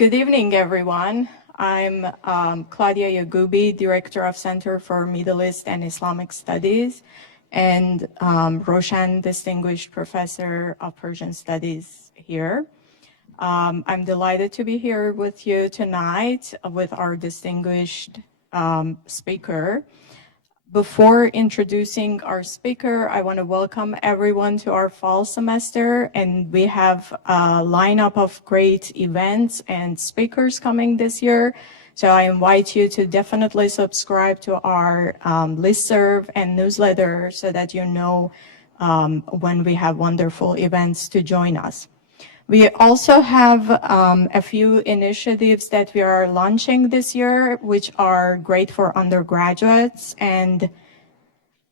Good evening, everyone. I'm Claudia Yagubi, Director of Center for Middle East and Islamic Studies, and Roshan, Distinguished Professor of Persian Studies here. I'm delighted to be here with you tonight with our distinguished speaker. Before introducing our speaker, I want to welcome everyone to our fall semester, and we have a lineup of great events and speakers coming this year. So I invite you to definitely subscribe to our listserv and newsletter so that you know when we have wonderful events to join us. We also have a few initiatives that we are launching this year, which are great for undergraduates. And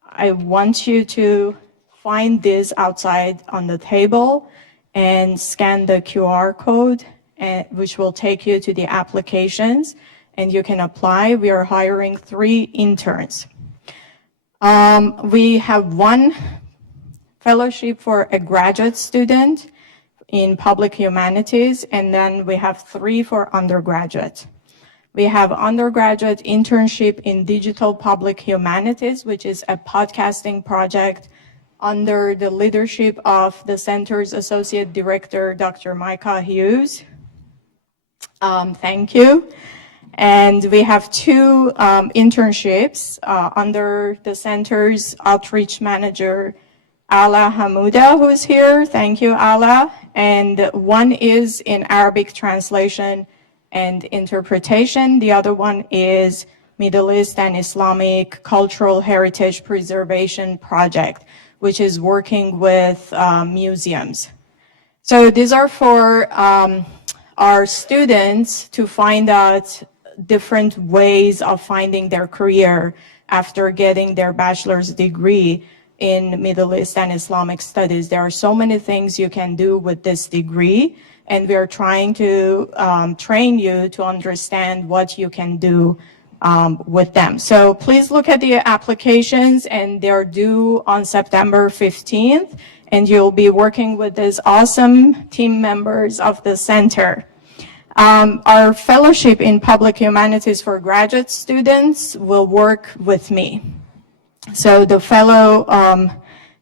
I want you to find this outside on the table and scan the QR code, which will take you to the applications, and you can apply. We are hiring 3 interns. We have 1 fellowship for a graduate student in public humanities, and then we have 3 for undergraduate. We have undergraduate internship in digital public humanities, which is a podcasting project under the leadership of the Center's Associate Director, Dr. Micah Hughes. Thank you. And we have 2 internships under the Center's Outreach Manager, Ala Hamouda, who's here. Thank you, Ala. And 1 is in Arabic translation and interpretation. The other one is Middle East and Islamic Cultural Heritage Preservation Project, which is working with museums. So these are for our students to find out different ways of finding their career after getting their bachelor's degree in Middle East and Islamic Studies. There are so many things you can do with this degree, and we are trying to train you to understand what you can do with them. So please look at the applications, and they're due on September 15th, and you'll be working with these awesome team members of the center. Our fellowship in public humanities for graduate students will work with me. So the fellow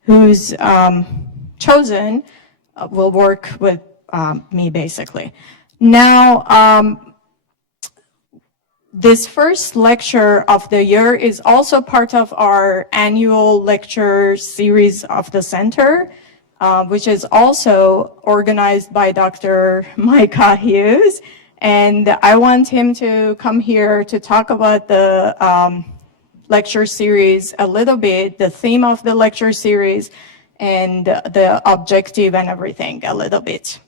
who's chosen will work with me, basically. Now, this first lecture of the year is also part of our annual lecture series of the center, which is also organized by Dr. Micah Hughes. And I want him to come here to talk about the lecture series a little bit, the theme of the lecture series, and the objective and everything a little bit.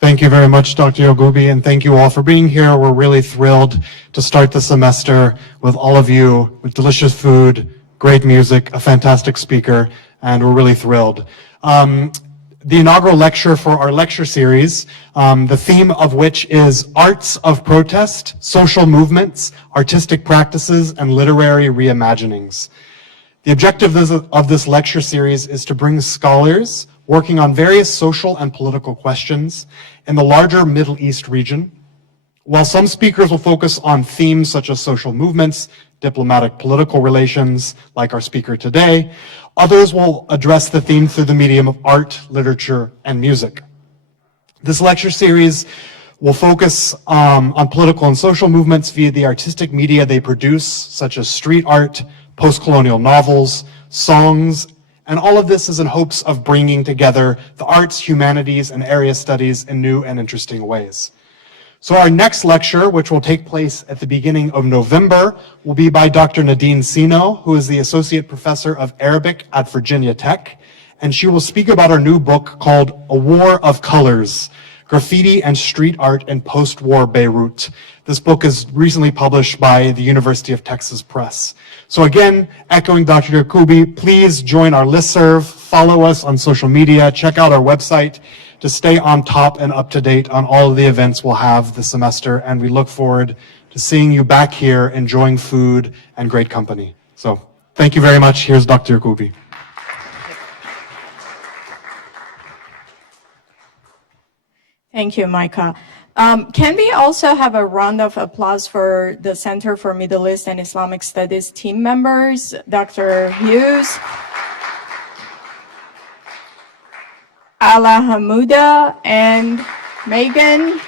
Thank you very much, Dr. Yagubi, and thank you all for being here. We're really thrilled to start the semester with all of you, with delicious food, great music, a fantastic speaker, and we're really thrilled. The inaugural lecture for our lecture series, the theme of which is Arts of Protest, Social Movements, Artistic Practices, and Literary Reimaginings. The objective of this lecture series is to bring scholars working on various social and political questions in the larger Middle East region. While some speakers will focus on themes such as social movements, diplomatic political relations, like our speaker today, others will address the theme through the medium of art, literature, and music. This lecture series will focus on political and social movements via the artistic media they produce, such as street art, post-colonial novels, songs, and all of this is in hopes of bringing together the arts, humanities, and area studies in new and interesting ways. So our next lecture, which will take place at the beginning of November, will be by Dr. Nadine Sino, who is the Associate Professor of Arabic at Virginia Tech, and she will speak about her new book called A War of Colors, Graffiti and Street Art in Post-War Beirut. This book is recently published by the University of Texas Press. So again, echoing Dr. Yagubi, please join our listserv, follow us on social media, check out our website to stay on top and up to date on all of the events we'll have this semester, and we look forward to seeing you back here enjoying food and great company. So thank you very much. Here's Dr. Yagubi. Thank you, Micah. Can we also have a round of applause for the Center for Middle East and Islamic Studies team members, Dr. Hughes, Ala Hamouda, and Megan.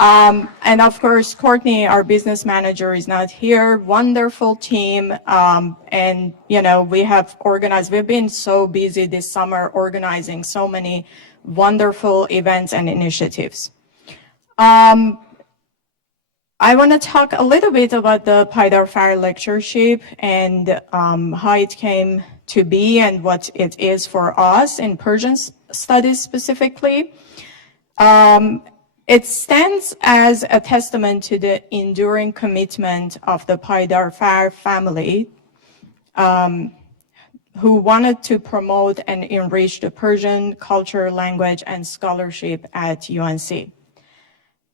And of course, Courtney, our business manager, is not here. Wonderful team. And, you know, we've been so busy this summer organizing so many wonderful events and initiatives. I want to talk a little bit about the Paydarfar Lectureship and how it came to be and what it is for us in Persian studies specifically. It stands as a testament to the enduring commitment of the Paydarfar family, who wanted to promote and enrich the Persian culture, language, and scholarship at UNC.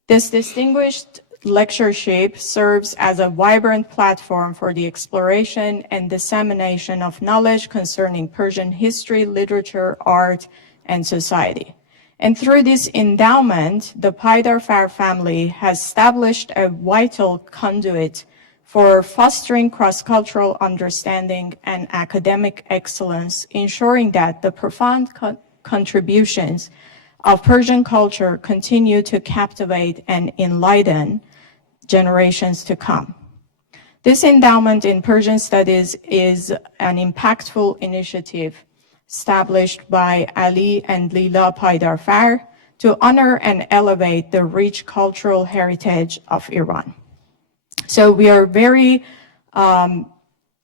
This distinguished lectureship serves as a vibrant platform for the exploration and dissemination of knowledge concerning Persian history, literature, art, and society. And through this endowment, the Paydarfar family has established a vital conduit for fostering cross-cultural understanding and academic excellence, ensuring that the profound contributions of Persian culture continue to captivate and enlighten generations to come. This endowment in Persian studies is an impactful initiative established by Ali and Lila Paydarfar to honor and elevate the rich cultural heritage of Iran. So we are very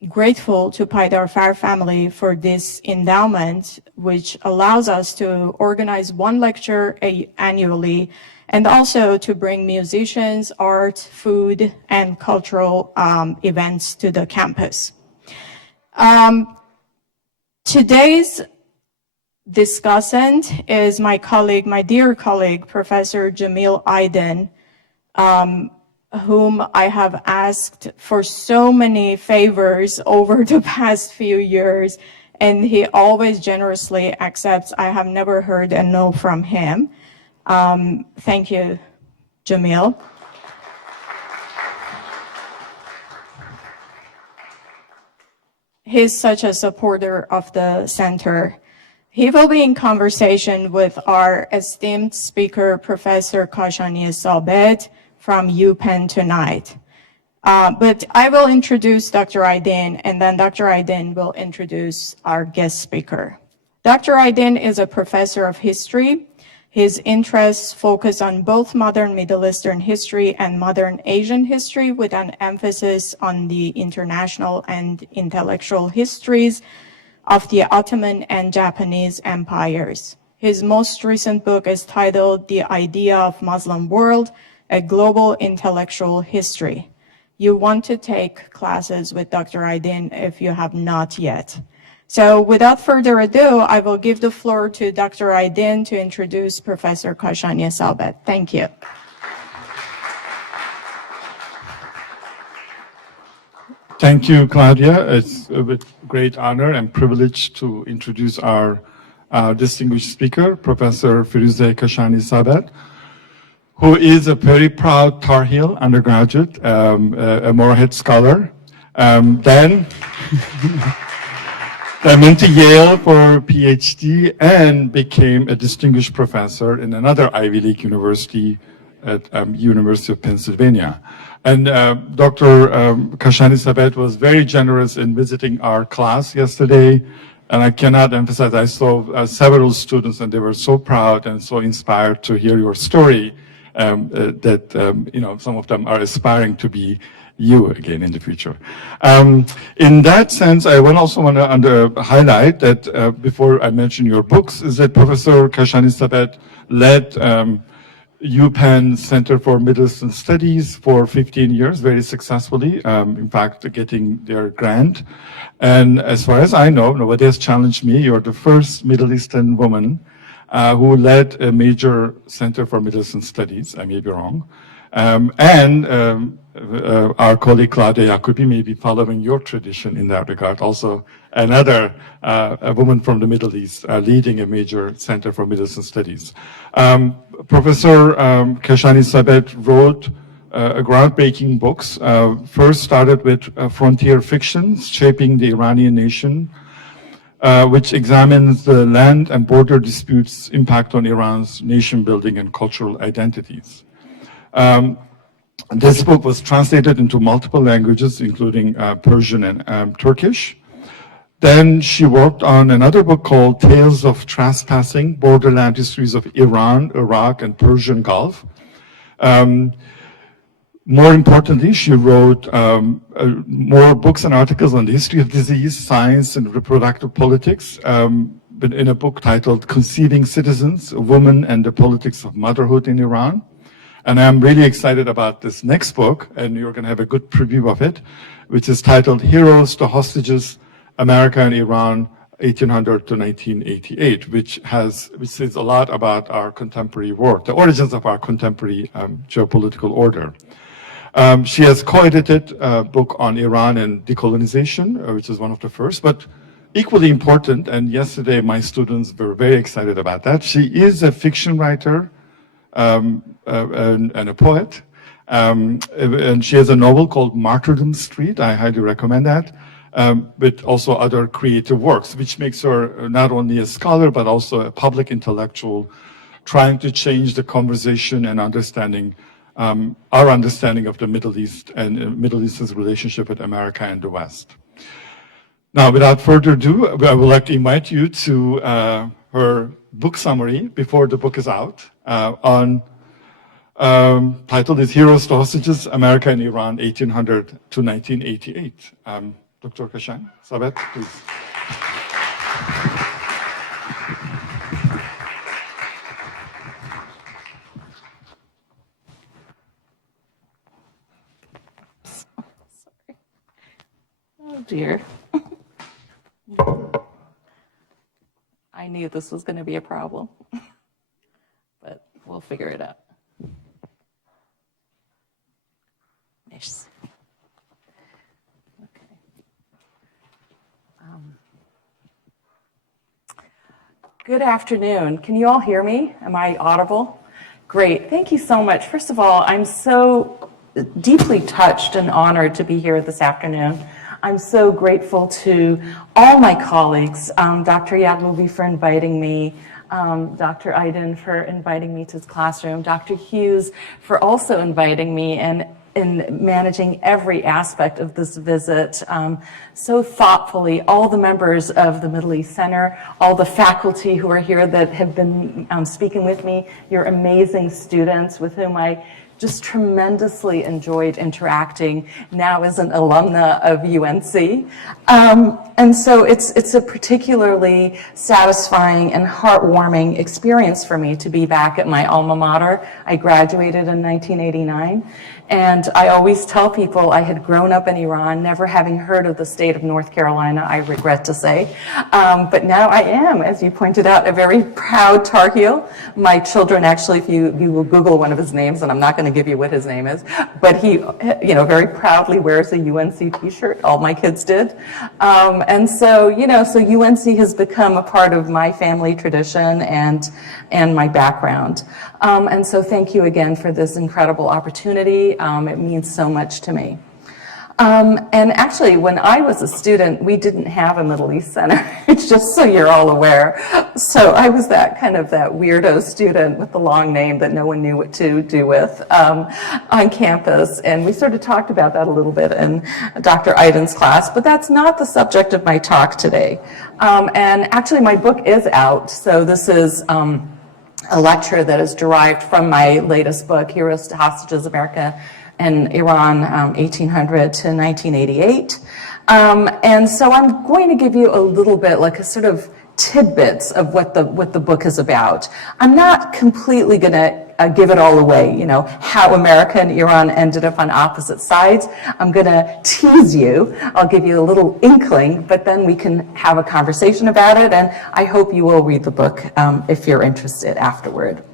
grateful to Paydarfar family for this endowment, which allows us to organize one lecture annually and also to bring musicians, art, food, and cultural events to the campus. Today's discussant is my colleague, my dear colleague, Professor Cemil Aydin, whom I have asked for so many favors over the past few years, and he always generously accepts. I have never heard a no from him. Thank you, Cemil. He's such a supporter of the center. He will be in conversation with our esteemed speaker, Professor Kashani-Sabet from UPenn tonight. But I will introduce Dr. Aydin, and then Dr. Aydin will introduce our guest speaker. Dr. Aydin is a professor of history. His interests focus on both modern Middle Eastern history and modern Asian history, with an emphasis on the international and intellectual histories of the Ottoman and Japanese empires. His most recent book is titled The Idea of Muslim World, A Global Intellectual History. You want to take classes with Dr. Aydin if you have not yet. So without further ado, I will give the floor to Dr. Aydin to introduce Professor Kashani-Sabet. Thank you. Thank you, Claudia. It's with great honor and privilege to introduce our distinguished speaker, Professor Firoozeh Kashani-Sabet, who is a very proud Tar Heel undergraduate, a Moorhead scholar. Then I went to Yale for a PhD and became a distinguished professor in another Ivy League university at University of Pennsylvania. And Dr. Kashani-Sabet was very generous in visiting our class yesterday. And I cannot emphasize, I saw several students and they were so proud and so inspired to hear your story that, you know, some of them are aspiring to be you again in the future. In that sense, I also want to highlight that before I mention your books, is that Professor Kashani-Sabet led UPenn Center for Middle Eastern Studies for 15 years, very successfully, in fact, getting their grant. And as far as I know, nobody has challenged me. You're the first Middle Eastern woman who led a major Center for Middle Eastern Studies. I may be wrong. Our colleague Claudia Jacobi may be following your tradition in that regard, also another a woman from the Middle East leading a major center for Middle Eastern studies. Professor Kashani-Sabet wrote groundbreaking books. First started with Frontier Fictions, Shaping the Iranian Nation, which examines the land and border disputes' impact on Iran's nation building and cultural identities. This book was translated into multiple languages, including Persian and Turkish. Then she worked on another book called Tales of Trespassing, Borderland Histories of Iran, Iraq, and Persian Gulf. More importantly, she wrote more books and articles on the history of disease, science, and reproductive politics, in a book titled Conceiving Citizens, a Woman and the Politics of Motherhood in Iran. And I'm really excited about this next book, and you're going to have a good preview of it, which is titled Heroes to Hostages, America and Iran, 1800 to 1988, which says a lot about our contemporary world, the origins of our contemporary geopolitical order. She has co-edited a book on Iran and decolonization, which is one of the first, but equally important, and yesterday my students were very excited about that. She is a fiction writer and a poet, and she has a novel called Martyrdom Street. I highly recommend that. But also other creative works, which makes her not only a scholar, but also a public intellectual, trying to change the conversation and understanding, our understanding of the Middle East and Middle East's relationship with America and the West. Now, without further ado, I would like to invite you to her book summary before the book is out, titled is Heroes to Hostages, America and Iran, 1800 to 1988. Dr. Kashani-Sabet, please. Sorry. Oh dear. I knew this was going to be a problem, but we'll figure it out. Nice. Good afternoon. Can you all hear me? Am I audible? Great. Thank you so much. First of all, I'm so deeply touched and honored to be here this afternoon. I'm so grateful to all my colleagues, Dr. Yaglubi for inviting me, Dr. Aydin for inviting me to his classroom, Dr. Hughes for also inviting me and in managing every aspect of this visit so thoughtfully, all the members of the Middle East Center, all the faculty who are here that have been speaking with me, your amazing students with whom I just tremendously enjoyed interacting now as an alumna of UNC. And so it's a particularly satisfying and heartwarming experience for me to be back at my alma mater. I graduated in 1989. And I always tell people I had grown up in Iran, never having heard of the state of North Carolina, I regret to say. But now I am, as you pointed out, a very proud Tar Heel. My children, actually, if you will Google one of his names, and I'm not going to give you what his name is, but he, very proudly wears a UNC t-shirt. All my kids did. And so, so UNC has become a part of my family tradition and my background. And so thank you again for this incredible opportunity. It means so much to me. And actually, when I was a student, we didn't have a Middle East Center. It's just so you're all aware. So I was that kind of that weirdo student with the long name that no one knew what to do with on campus. And we sort of talked about that a little bit in Dr. Aydin's class, but that's not the subject of my talk today. And actually, my book is out. So this is a lecture that is derived from my latest book, Heroes to Hostages, America and Iran, 1800 to 1988. And so I'm going to give you a little bit, like a sort of tidbits of what the book is about. I'm not completely going to give it all away, how America and Iran ended up on opposite sides. I'm going to tease you. I'll give you a little inkling, but then we can have a conversation about it, and I hope you will read the book if you're interested afterward.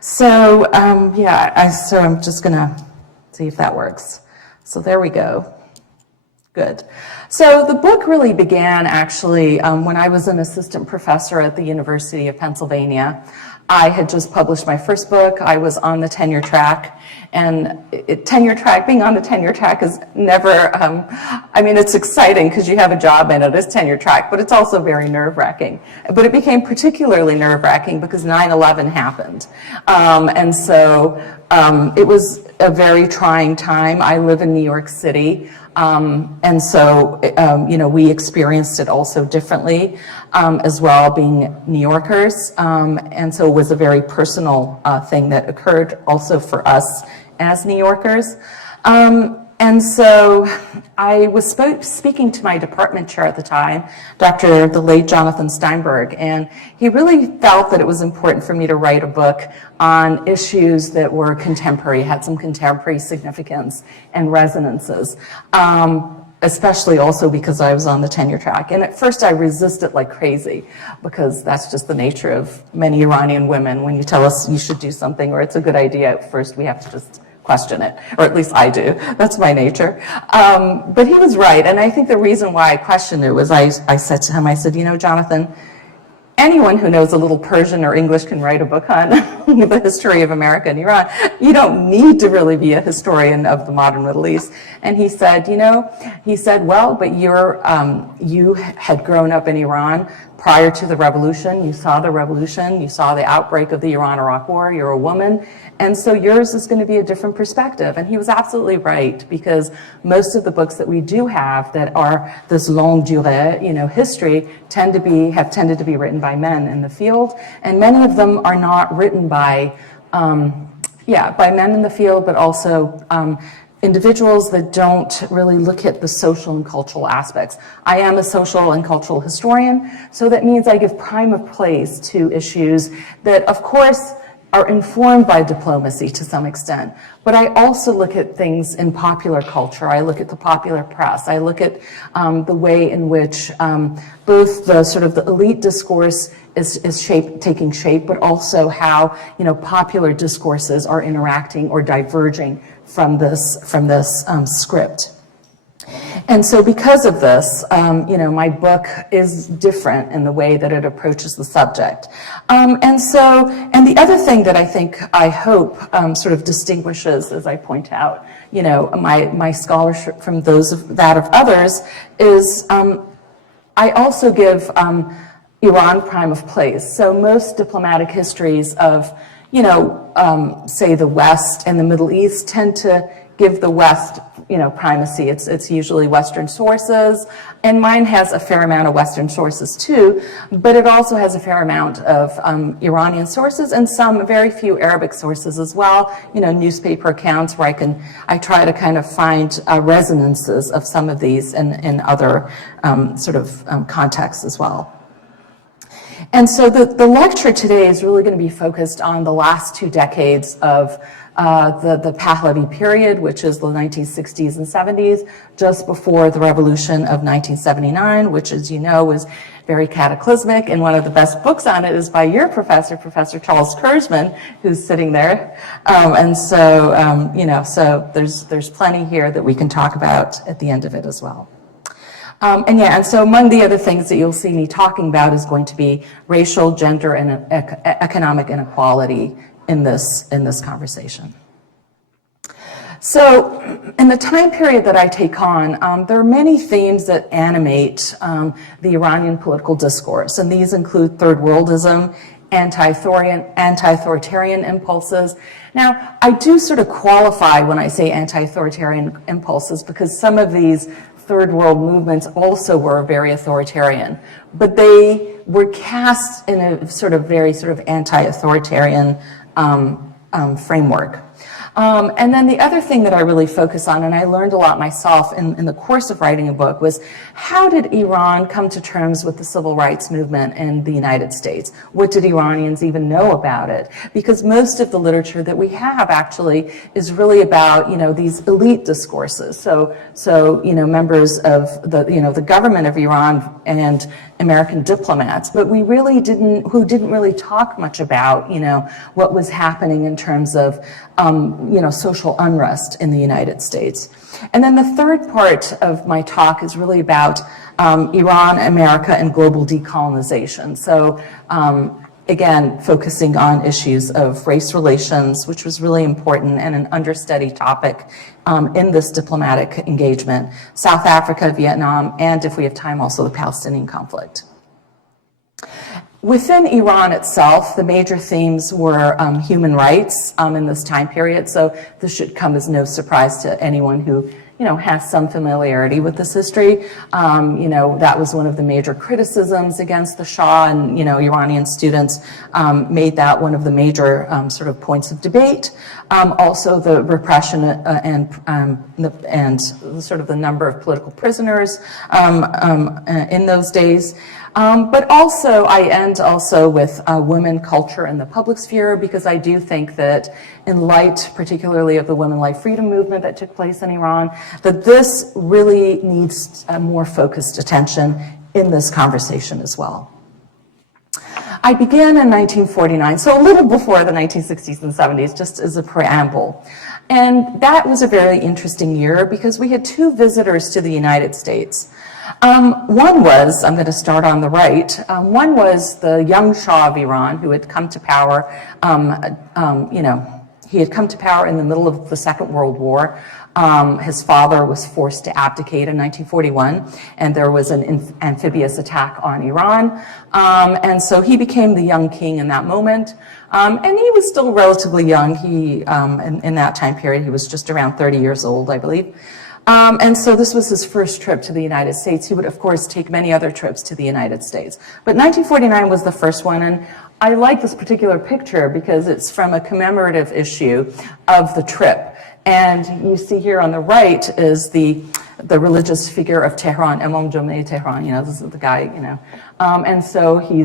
So, so I'm just going to see if that works. So there we go. Good. So the book really began actually when I was an assistant professor at the University of Pennsylvania. I had just published my first book. I was on the tenure track, and being on the tenure track is never, I mean, it's exciting because you have a job and it is tenure track, but it's also very nerve-wracking. But it became particularly nerve-wracking because 9/11 happened. And so it was a very trying time. I live in New York City. And so, we experienced it also differently as well, being New Yorkers. And so it was a very personal thing that occurred also for us as New Yorkers. And so I was speaking to my department chair at the time, the late Jonathan Steinberg, and he really felt that it was important for me to write a book on issues that were contemporary, had some contemporary significance and resonances, especially also because I was on the tenure track. And at first I resisted like crazy because that's just the nature of many Iranian women. When you tell us you should do something or it's a good idea, at first we have to just question it, or at least I do. That's my nature. But he was right, and I think the reason why I questioned it was I said to him, I said, Jonathan, anyone who knows a little Persian or English can write a book on the history of America and Iran. You don't need to really be a historian of the modern Middle East. And he said, well, but you had grown up in Iran prior to the revolution. You saw the revolution. You saw the outbreak of the Iran-Iraq War. You're a woman. And so yours is going to be a different perspective. And he was absolutely right, because most of the books that we do have that are this longue durée, history, have tended to be written by men in the field. And many of them are not written by men in the field, but also individuals that don't really look at the social and cultural aspects. I am a social and cultural historian, so that means I give prime of place to issues that, of course, are informed by diplomacy to some extent. But I also look at things in popular culture. I look at the popular press. I look at the way in which both the sort of the elite discourse is taking shape, but also how popular discourses are interacting or diverging from this script. And so because of this, my book is different in the way that it approaches the subject. And the other thing that I hope sort of distinguishes, as I point out, my scholarship from that of others is I also give Iran prime of place. So most diplomatic histories of, say the West and the Middle East tend to give the West, primacy. It's usually Western sources, and mine has a fair amount of Western sources too, but it also has a fair amount of Iranian sources and some very few Arabic sources as well, newspaper accounts where I try to kind of find resonances of some of these in other contexts as well. And so the lecture today is really going to be focused on the last 2 decades of the Pahlavi period, which is the 1960s and 70s, just before the revolution of 1979, which, as you know, was very cataclysmic. And one of the best books on it is by your professor, Professor Charles Kurzman, who's sitting there. So there's plenty here that we can talk about at the end of it as well. And so among the other things that you'll see me talking about is going to be racial, gender, and economic inequality in this conversation. So in the time period that I take on, there are many themes that animate the Iranian political discourse, and these include third worldism, anti-authoritarian impulses. Now, I do sort of qualify when I say anti-authoritarian impulses because some of these third world movements also were very authoritarian, but they were cast in a very anti-authoritarian framework. And then the other thing that I really focus on, and I learned a lot myself in the course of writing a book, was how did Iran come to terms with the civil rights movement in the United States? What did Iranians even know about it? Because most of the literature that we have actually is really about, these elite discourses. So members of the government of Iran and American diplomats, but who didn't really talk much about, what was happening in terms of, social unrest in the United States. And then the third part of my talk is really about Iran, America, and global decolonization. So again, focusing on issues of race relations, which was really important and an understudy topic in this diplomatic engagement, South Africa, Vietnam, and if we have time, also the Palestinian conflict. Within Iran itself, the major themes were human rights in this time period, so this should come as no surprise to anyone who has some familiarity with this history. That was one of the major criticisms against the Shah, and Iranian students made that one of the major sort of points of debate. Also, the repression and sort of the number of political prisoners in those days. But also, I end also with women, culture, and the public sphere, because I do think that in light, particularly of the women life freedom movement that took place in Iran, that this really needs a more focused attention in this conversation as well. I began in 1949, so a little before the 1960s and 70s, just as a preamble. And that was a very interesting year because we had two visitors to the United States. One was, I'm going to start on the right, one was the young Shah of Iran who had come to power, he had come to power in the middle of the Second World War. His father was forced to abdicate in 1941, and there was an amphibious attack on Iran. And so he became the young king in that moment. And he was still relatively young. He, in that time period, he was just around 30 years old, I believe. And so this was his first trip to the United States. He would, of course, take many other trips to the United States. But 1949 was the first one, and I like this particular picture because it's from a commemorative issue of the trip. And you see here on the right is the religious figure of Tehran, Imam Jomei Tehran, this is the guy, and so he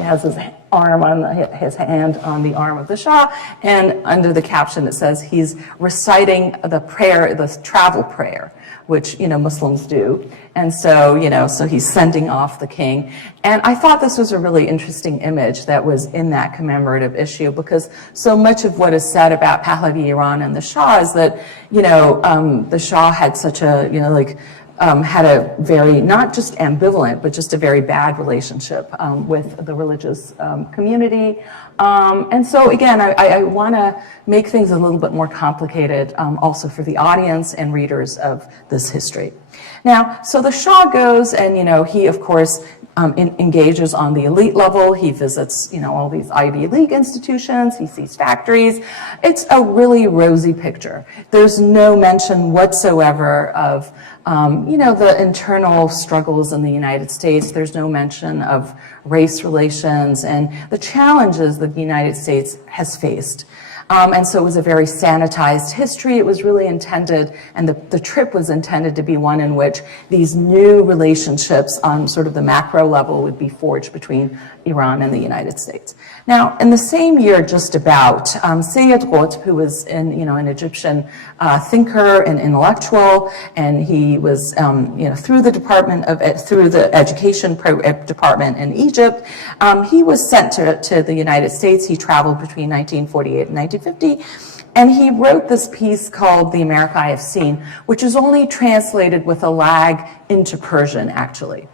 has his arm on his hand on the arm of the Shah, and under the caption it says he's reciting the prayer, the travel prayer, which Muslims do, and so so he's sending off the king. And I thought this was a really interesting image that was in that commemorative issue, because so much of what is said about Pahlavi Iran and the Shah is that the Shah had such a had a very, not just ambivalent, but just a very bad relationship with the religious community. And so again, I want to make things a little bit more complicated also for the audience and readers of this history. Now, so the Shah goes and, he, of course, engages on the elite level. He visits, all these Ivy League institutions. He sees factories. It's a really rosy picture. There's no mention whatsoever of, the internal struggles in the United States. There's no mention of race relations and the challenges that the United States has faced. And so it was a very sanitized history. It was really intended, and the trip was intended to be one in which these new relationships on sort of the macro level would be forged between Iran and the United States. Now, in the same year, just about, Sayed Qutb, who was an Egyptian thinker and intellectual, and he was, through the education department in Egypt, he was sent to the United States. He traveled between 1948 and 1950. And he wrote this piece called The America I Have Seen, which is only translated with a lag into Persian, actually.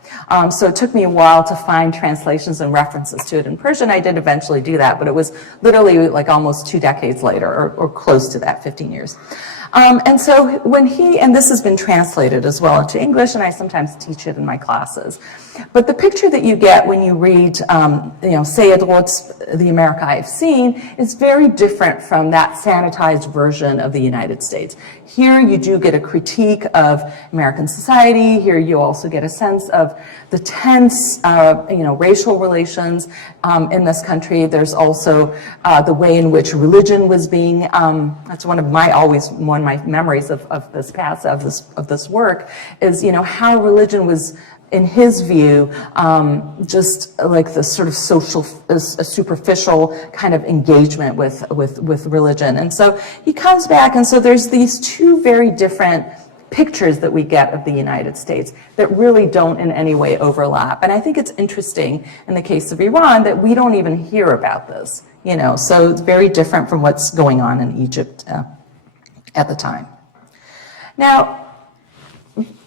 So it took me a while to find translations and references to it in Persian. I did eventually do that, but it was literally like almost 2 decades later, or close to that, 15 years. And so when and this has been translated as well into English, and I sometimes teach it in my classes. But the picture that you get when you read, Sayed Qutb's The America I Have Seen is very different from that sanitized version of the United States. Here you do get a critique of American society. Here you also get a sense of the tense, racial relations in this country. There's also the way in which religion was being. That's one of my memories of this work is how religion was, in his view, just like the sort of social, a superficial kind of engagement with religion. And so he comes back, and so there's these two very different pictures that we get of the United States that really don't in any way overlap. And I think it's interesting in the case of Iran that we don't even hear about this, so it's very different from what's going on in Egypt at the time. Now,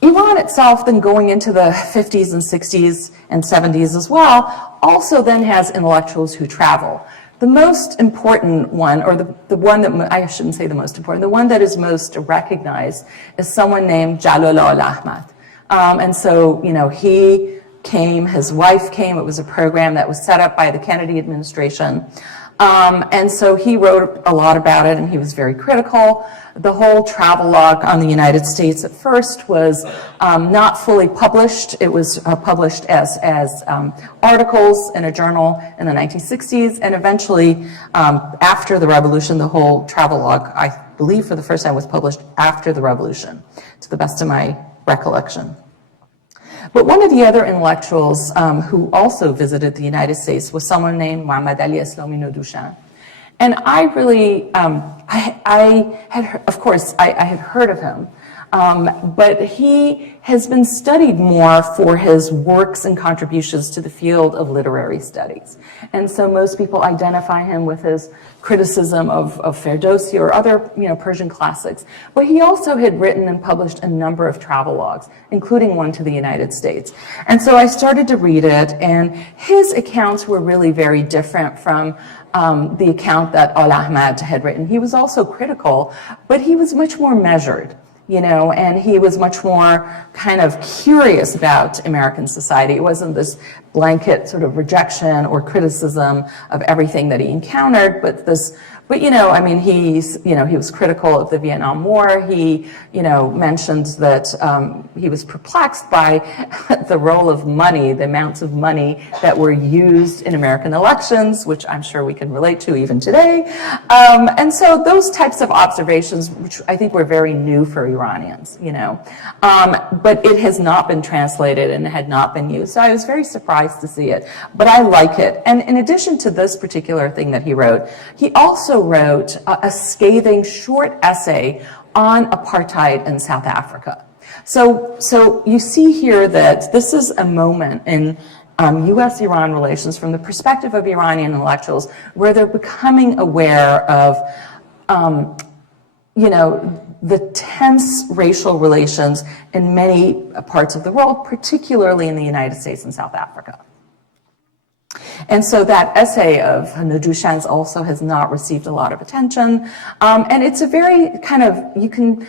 Iran itself, then going into the 50s and 60s and 70s as well, also then has intellectuals who travel. The most important one, or the one that, I shouldn't say the most important, the one that is most recognized is someone named Jalal al-Ahmad. And so, he came, his wife came, it was a program that was set up by the Kennedy administration. And so he wrote a lot about it, and he was very critical. The whole travelogue on the United States at first was not fully published. It was published as articles in a journal in the 1960s, and eventually, after the revolution, the whole travelogue, I believe for the first time, was published after the revolution, to the best of my recollection. But one of the other intellectuals who also visited the United States was someone named Muhammad Ali Islami Nodushan. And I really, I had heard of him, but he has been studied more for his works and contributions to the field of literary studies. And so most people identify him with his criticism of Ferdowsi or other, Persian classics. But he also had written and published a number of travelogues, including one to the United States. And so I started to read it, and his accounts were really very different from the account that al-Ahmad had written. He was also critical, but he was much more measured, and he was much more kind of curious about American society. It wasn't this blanket sort of rejection or criticism of everything that he encountered, he was critical of the Vietnam War. He, mentioned that he was perplexed by the role of money, the amounts of money that were used in American elections, which I'm sure we can relate to even today. And so those types of observations, which I think were very new for Iranians, but it has not been translated and had not been used. So I was very surprised to see it, but I like it. And in addition to this particular thing that he wrote, he also wrote a scathing short essay on apartheid in South Africa. So you see here that this is a moment in U.S.-Iran relations from the perspective of Iranian intellectuals where they're becoming aware of, the tense racial relations in many parts of the world, particularly in the United States and South Africa. And so that essay of Nodushan's also has not received a lot of attention. And it's a very kind of, you can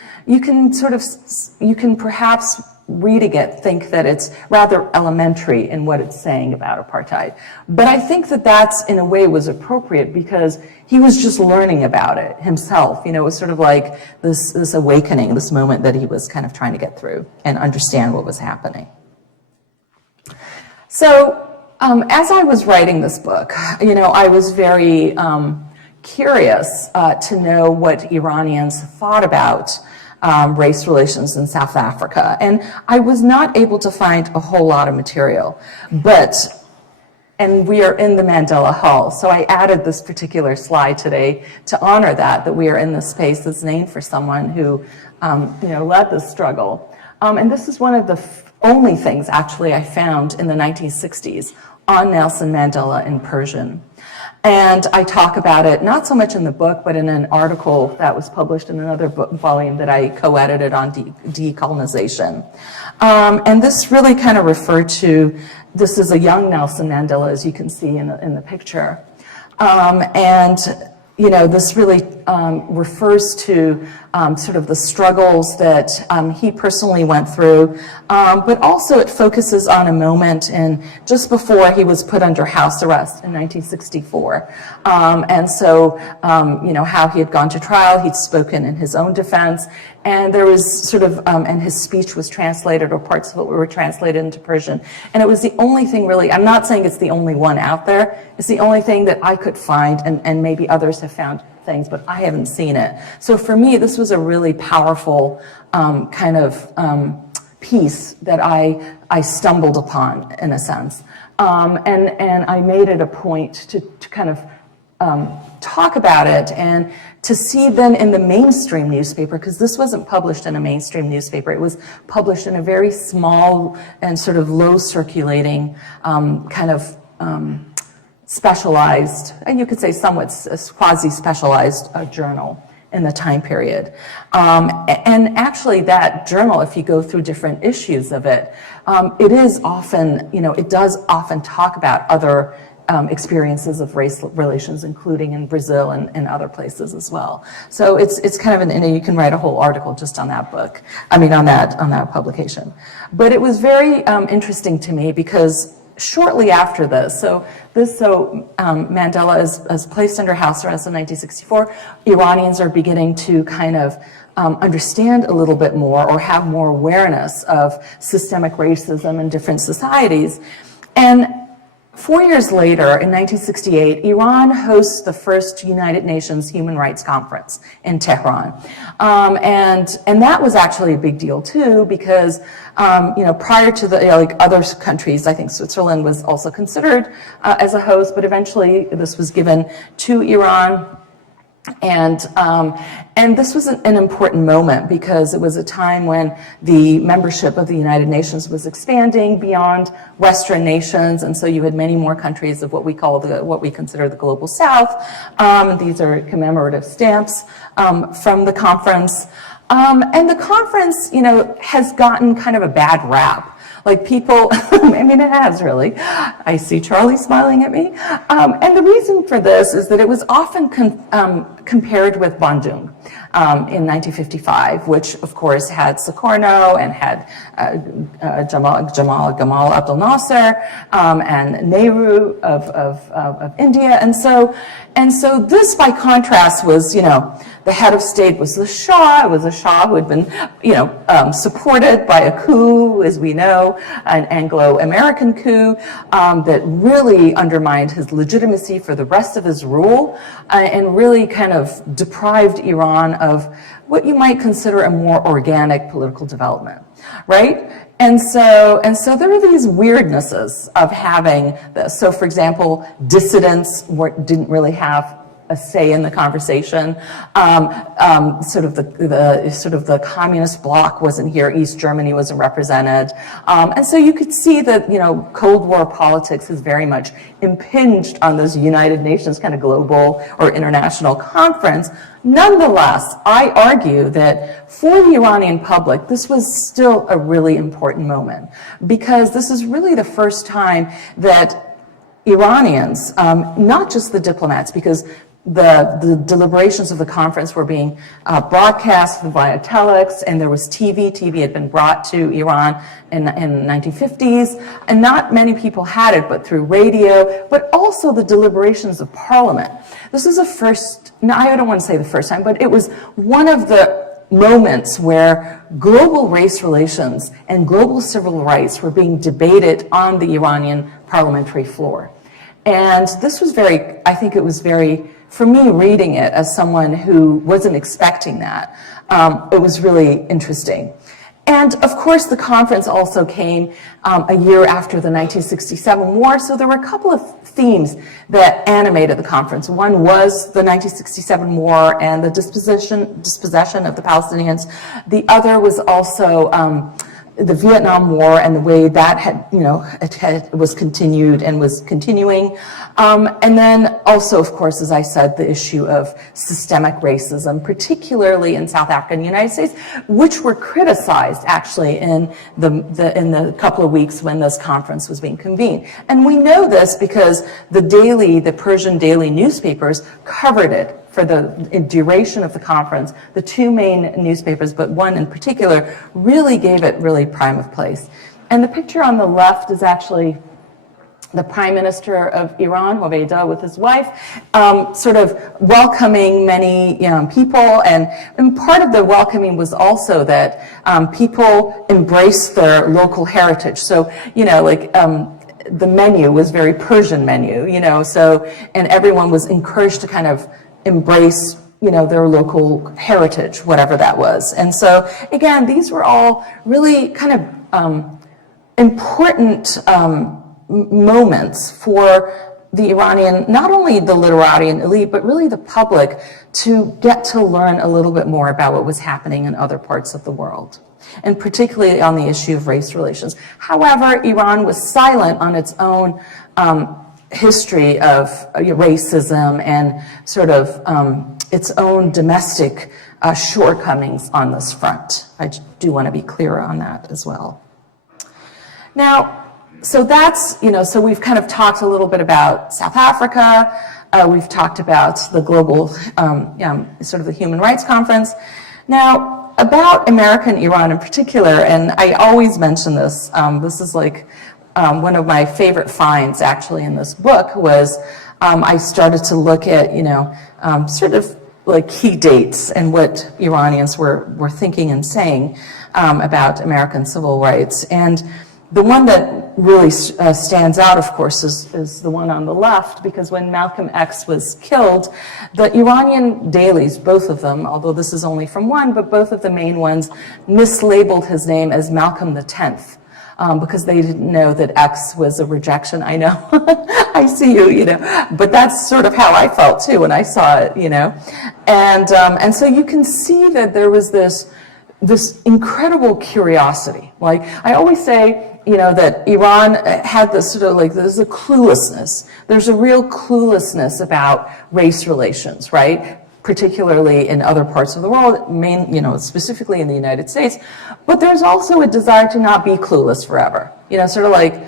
perhaps reading it think that it's rather elementary in what it's saying about apartheid. But I think that that's in a way was appropriate because he was just learning about it himself. It was sort of like this awakening, this moment that he was kind of trying to get through and understand what was happening. So, as I was writing this book, I was very curious to know what Iranians thought about race relations in South Africa. And I was not able to find a whole lot of material, and we are in the Mandela Hall, so I added this particular slide today to honor that we are in this space that's named for someone who, led this struggle. And this is one of the only things, actually, I found in the 1960s on Nelson Mandela in Persian. And I talk about it, not so much in the book, but in an article that was published in another volume that I co-edited on decolonization. And this really kind of referred to, this is a young Nelson Mandela, as you can see in the picture. This really refers to sort of the struggles that he personally went through, but also it focuses on a moment just before he was put under house arrest in 1964. How he had gone to trial, he'd spoken in his own defense, and there was sort of, and his speech was translated, or parts of it were translated into Persian. And it was the only thing really, I'm not saying it's the only one out there, it's the only thing that I could find, and maybe others have found things, but I haven't seen it. So for me, this was a really powerful piece that I stumbled upon, in a sense. And I made it a point to kind of talk about it and to see then in the mainstream newspaper, because this wasn't published in a mainstream newspaper, it was published in a very small and sort of low circulating kind of specialized, and you could say somewhat quasi-specialized journal in the time period. And actually that journal, if you go through different issues of it, it is often, it does often talk about other experiences of race relations, including in Brazil and other places as well. So it's kind of you can write a whole article just on that book, on that publication. But it was very interesting to me because shortly after this, Mandela is placed under house arrest in 1964. Iranians are beginning to kind of understand a little bit more or have more awareness of systemic racism in different societies. And 4 years later, in 1968, Iran hosts the first United Nations Human Rights Conference in Tehran. And that was actually a big deal too, because prior to the other countries, I think Switzerland was also considered as a host, but eventually this was given to Iran. And this was an important moment because it was a time when the membership of the United Nations was expanding beyond Western nations, and so you had many more countries of what we consider the global South. These are commemorative stamps from the conference, and the conference, has gotten kind of a bad rap. Like people, I mean, it has really. I see Charlie smiling at me. And the reason for this is that it was often compared with Bandung in 1955, which of course had Sukarno and had Gamal Abdel Nasser and Nehru of India. And so this, by contrast, was, the head of state was the Shah. It was a Shah who had been, supported by a coup, as we know, an Anglo-American coup that really undermined his legitimacy for the rest of his rule and really kind of deprived Iran of what you might consider a more organic political development, right? And so there are these weirdnesses of having this. So, for example, dissidents didn't really have a say in the conversation. Sort of the communist bloc wasn't here. East Germany wasn't represented, and so you could see that Cold War politics is very much impinged on this United Nations kind of global or international conference. Nonetheless, I argue that for the Iranian public, this was still a really important moment because this is really the first time that Iranians, not just the diplomats, because the deliberations of the conference were being broadcast via telex, and there was TV. TV had been brought to Iran in the 1950s, and not many people had it, but through radio, but also the deliberations of parliament. This was the first, no, I don't want to say the first time, but it was one of the moments where global race relations and global civil rights were being debated on the Iranian parliamentary floor. And this was I think it was very, for me reading it as someone who wasn't expecting that, it was really interesting. And of course, the conference also came a year after the 1967 war, so there were a couple of themes that animated the conference. One was the 1967 war and the dispossession of the Palestinians. The other was also the Vietnam War and the way that was continued and was continuing. And then also, of course, as I said, the issue of systemic racism, particularly in South Africa and the United States, which were criticized actually in the couple of weeks when this conference was being convened. And we know this because the Persian daily newspapers covered it for the duration of the conference. The two main newspapers, but one in particular, really gave it really prime of place. And the picture on the left is actually the Prime Minister of Iran, Hoveyda, with his wife, sort of welcoming many people. And part of the welcoming was also that people embraced their local heritage. So, the menu was very Persian menu, and everyone was encouraged to kind of embrace, their local heritage, whatever that was. And so, again, these were all really kind of important moments for the Iranian, not only the literati and elite, but really the public, to get to learn a little bit more about what was happening in other parts of the world, and particularly on the issue of race relations. However, Iran was silent on its own history of racism and sort of its own domestic shortcomings on this front. I do want to be clear on that as well. Now, so that's, so we've kind of talked a little bit about South Africa. We've talked about the global, sort of the Human Rights Conference. Now, about America and Iran in particular, and I always mention this, this is like one of my favorite finds actually in this book was I started to look at, sort of like key dates and what Iranians were thinking and saying about American civil rights. And the one that really stands out, of course, is the one on the left, because when Malcolm X was killed, the Iranian dailies, both of them, although this is only from one, but both of the main ones, mislabeled his name as Malcolm X. Because they didn't know that X was a rejection. I know, I see you, but that's sort of how I felt too when I saw it, and so you can see that there was this incredible curiosity. Like I always say, that Iran had this sort of like, there's a cluelessness. There's a real cluelessness about race relations, right? Particularly in other parts of the world, specifically in the United States. But there's also a desire to not be clueless forever. Sort of like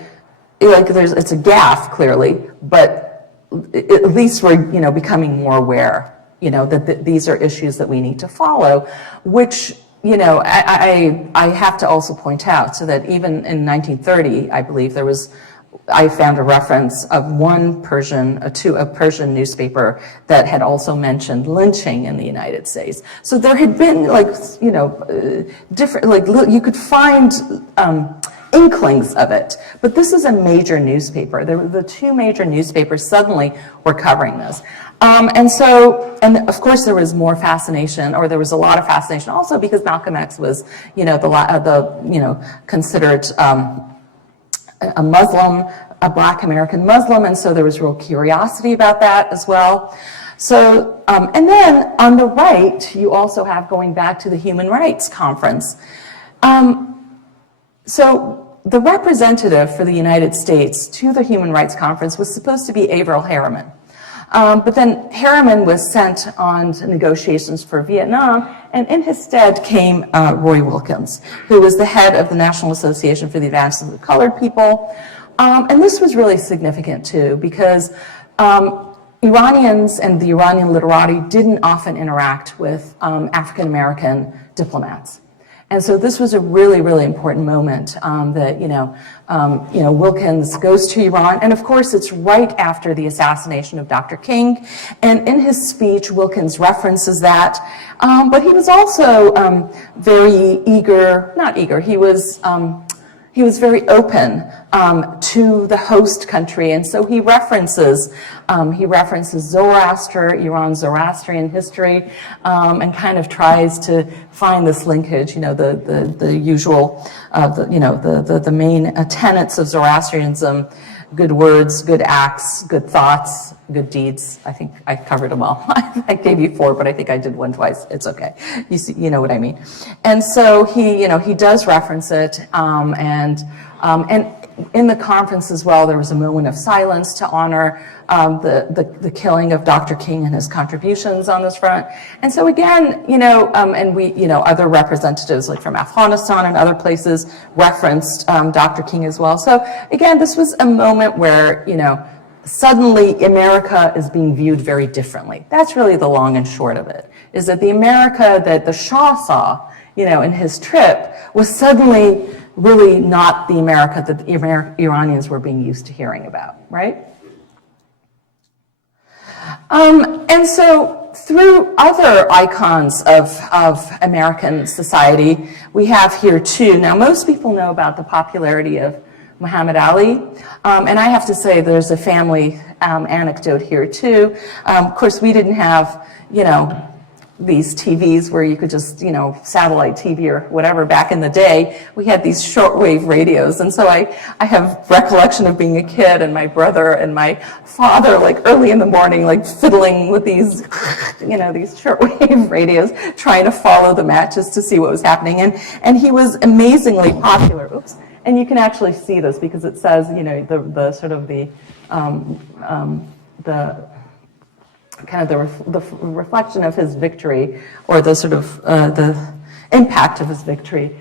it's a gaffe, clearly, but at least we're, becoming more aware, that these are issues that we need to follow, which, I have to also point out, so that even in 1930, I believe I found a reference of a Persian newspaper that had also mentioned lynching in the United States. So there had been different, you could find inklings of it. But this is a major newspaper. The two major newspapers suddenly were covering this. And of course there was more fascination, or there was a lot of fascination also because Malcolm X was, considered a Muslim, a Black American Muslim, and so there was real curiosity about that as well. So, and then on the right, you also have, going back to the Human Rights Conference. So the representative for the United States to the Human Rights Conference was supposed to be Averell Harriman. But then Harriman was sent on negotiations for Vietnam, and in his stead came Roy Wilkins, who was the head of the National Association for the Advancement of the Colored People. And this was really significant too, because Iranians and the Iranian literati didn't often interact with African American diplomats. And so this was a really, really important moment that, Wilkins goes to Iran. And of course, it's right after the assassination of Dr. King. And in his speech, Wilkins references that. But he was also very he was very open to the host country, and so he references Zoroaster, Iran's Zoroastrian history, and kind of tries to find this linkage. The usual, the main tenets of Zoroastrianism: good words, good acts, good thoughts, good deeds. I think I covered them all. I gave you 4, but I think I did 1 twice. It's okay. You know what I mean. And so he does reference it, and in the conference as well, there was a moment of silence to honor the killing of Dr. King and his contributions on this front. And so again, and we, other representatives like from Afghanistan and other places referenced Dr. King as well. So again, this was a moment where, suddenly America is being viewed very differently. That's really the long and short of it, is that the America that the Shah saw, in his trip was suddenly really not the America that the Iranians were being used to hearing about, right? And so through other icons of American society, we have here too. Now, most people know about the popularity of Muhammad Ali, and I have to say there's a family anecdote here too. Of course, we didn't have, these TVs where you could just, satellite TV or whatever back in the day, we had these shortwave radios. And so I have recollection of being a kid and my brother and my father, like early in the morning, like fiddling with these, these shortwave radios, trying to follow the matches to see what was happening. And he was amazingly popular. Oops. And you can actually see this because it says, the sort of the reflection of his victory, or the sort of the impact of his victory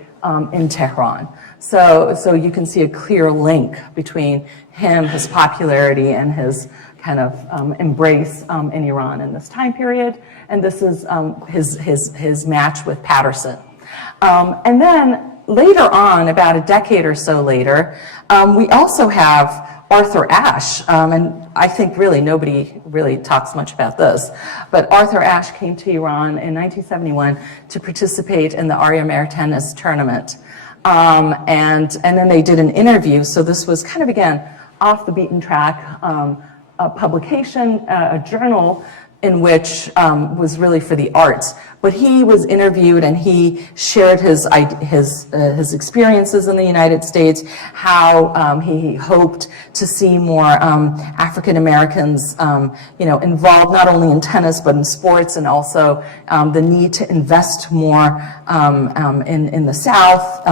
in Tehran. So you can see a clear link between him, his popularity, and his kind of embrace in Iran in this time period. And this is his match with Patterson. And then later on, about a decade or so later, we also have Arthur Ashe, and I think really nobody really talks much about this, but Arthur Ashe came to Iran in 1971 to participate in the Arya Mer tennis tournament. And then they did an interview, so this was kind of, again, off the beaten track, a publication, a journal in which was really for the arts. But he was interviewed and he shared his experiences in the United States, how he hoped to see more African Americans, involved not only in tennis but in sports, and also the need to invest more in the South,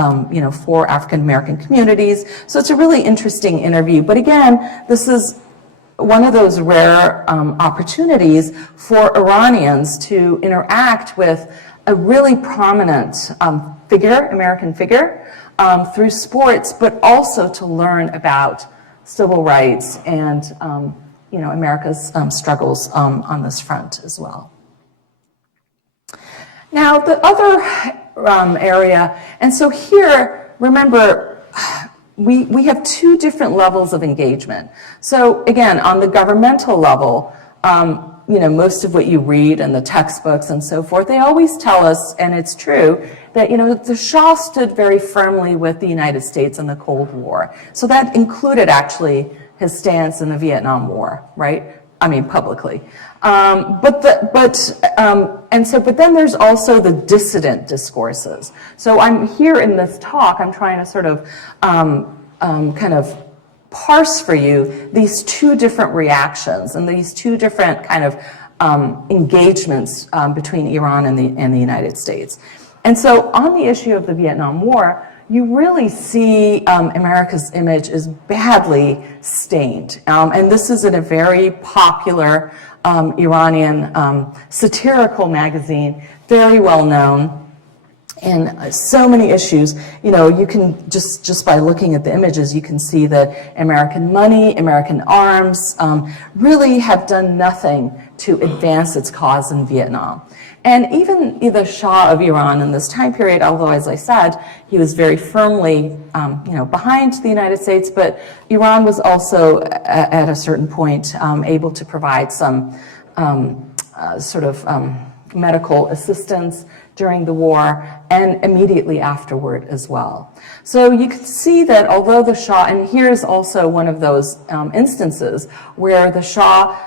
for African American communities. So it's a really interesting interview. But again, this is one of those rare opportunities for Iranians to interact with a really prominent American figure, through sports, but also to learn about civil rights and, America's struggles on this front as well. Now, the other area, and so here, remember, we have two different levels of engagement. So again, on the governmental level, most of what you read in the textbooks and so forth, they always tell us, and it's true, that, the Shah stood very firmly with the United States in the Cold War. So that included actually his stance in the Vietnam War, right? I mean, publicly. But then there's also the dissident discourses. So I'm here in this talk, I'm trying to sort of kind of parse for you these two different reactions and these two different kind of engagements between Iran and the United States. And so on the issue of the Vietnam War, you really see America's image is badly stained. And this is in a very popular Iranian satirical magazine, very well known. And so many issues, you can just by looking at the images, you can see that American money, American arms really have done nothing to advance its cause in Vietnam. And even the Shah of Iran in this time period, although, as I said, he was very firmly, behind the United States, but Iran was also, at a certain point, able to provide some medical assistance during the war and immediately afterward as well. So you can see that although the Shah, and here's also one of those instances where the Shah,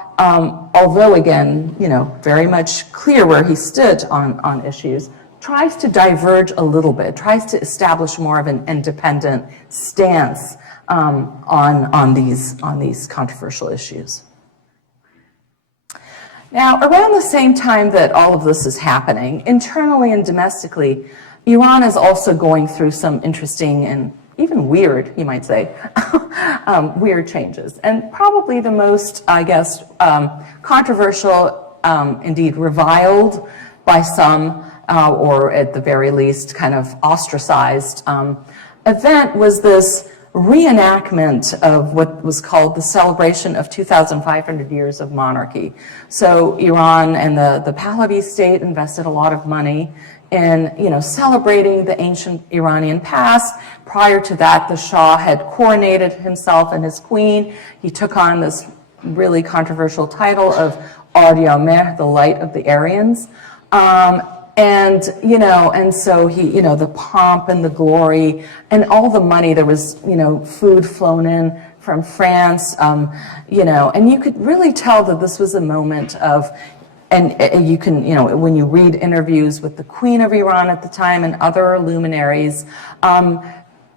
although again, very much clear where he stood on issues, tries to diverge a little bit, tries to establish more of an independent stance on these controversial issues. Now, around the same time that all of this is happening, internally and domestically, Iran is also going through some interesting and even weird, you might say, weird changes. And probably the most, I guess, controversial, indeed reviled by some, or at the very least kind of ostracized event was this reenactment of what was called the celebration of 2,500 years of monarchy. So Iran and the Pahlavi state invested a lot of money in, celebrating the ancient Iranian past. Prior to that, the Shah had coronated himself and his queen. He took on this really controversial title of Arya Mer, the light of the Aryans. And so he, the pomp and the glory and all the money, there was, food flown in from France, and you could really tell that this was a moment of and you can, when you read interviews with the Queen of Iran at the time and other luminaries,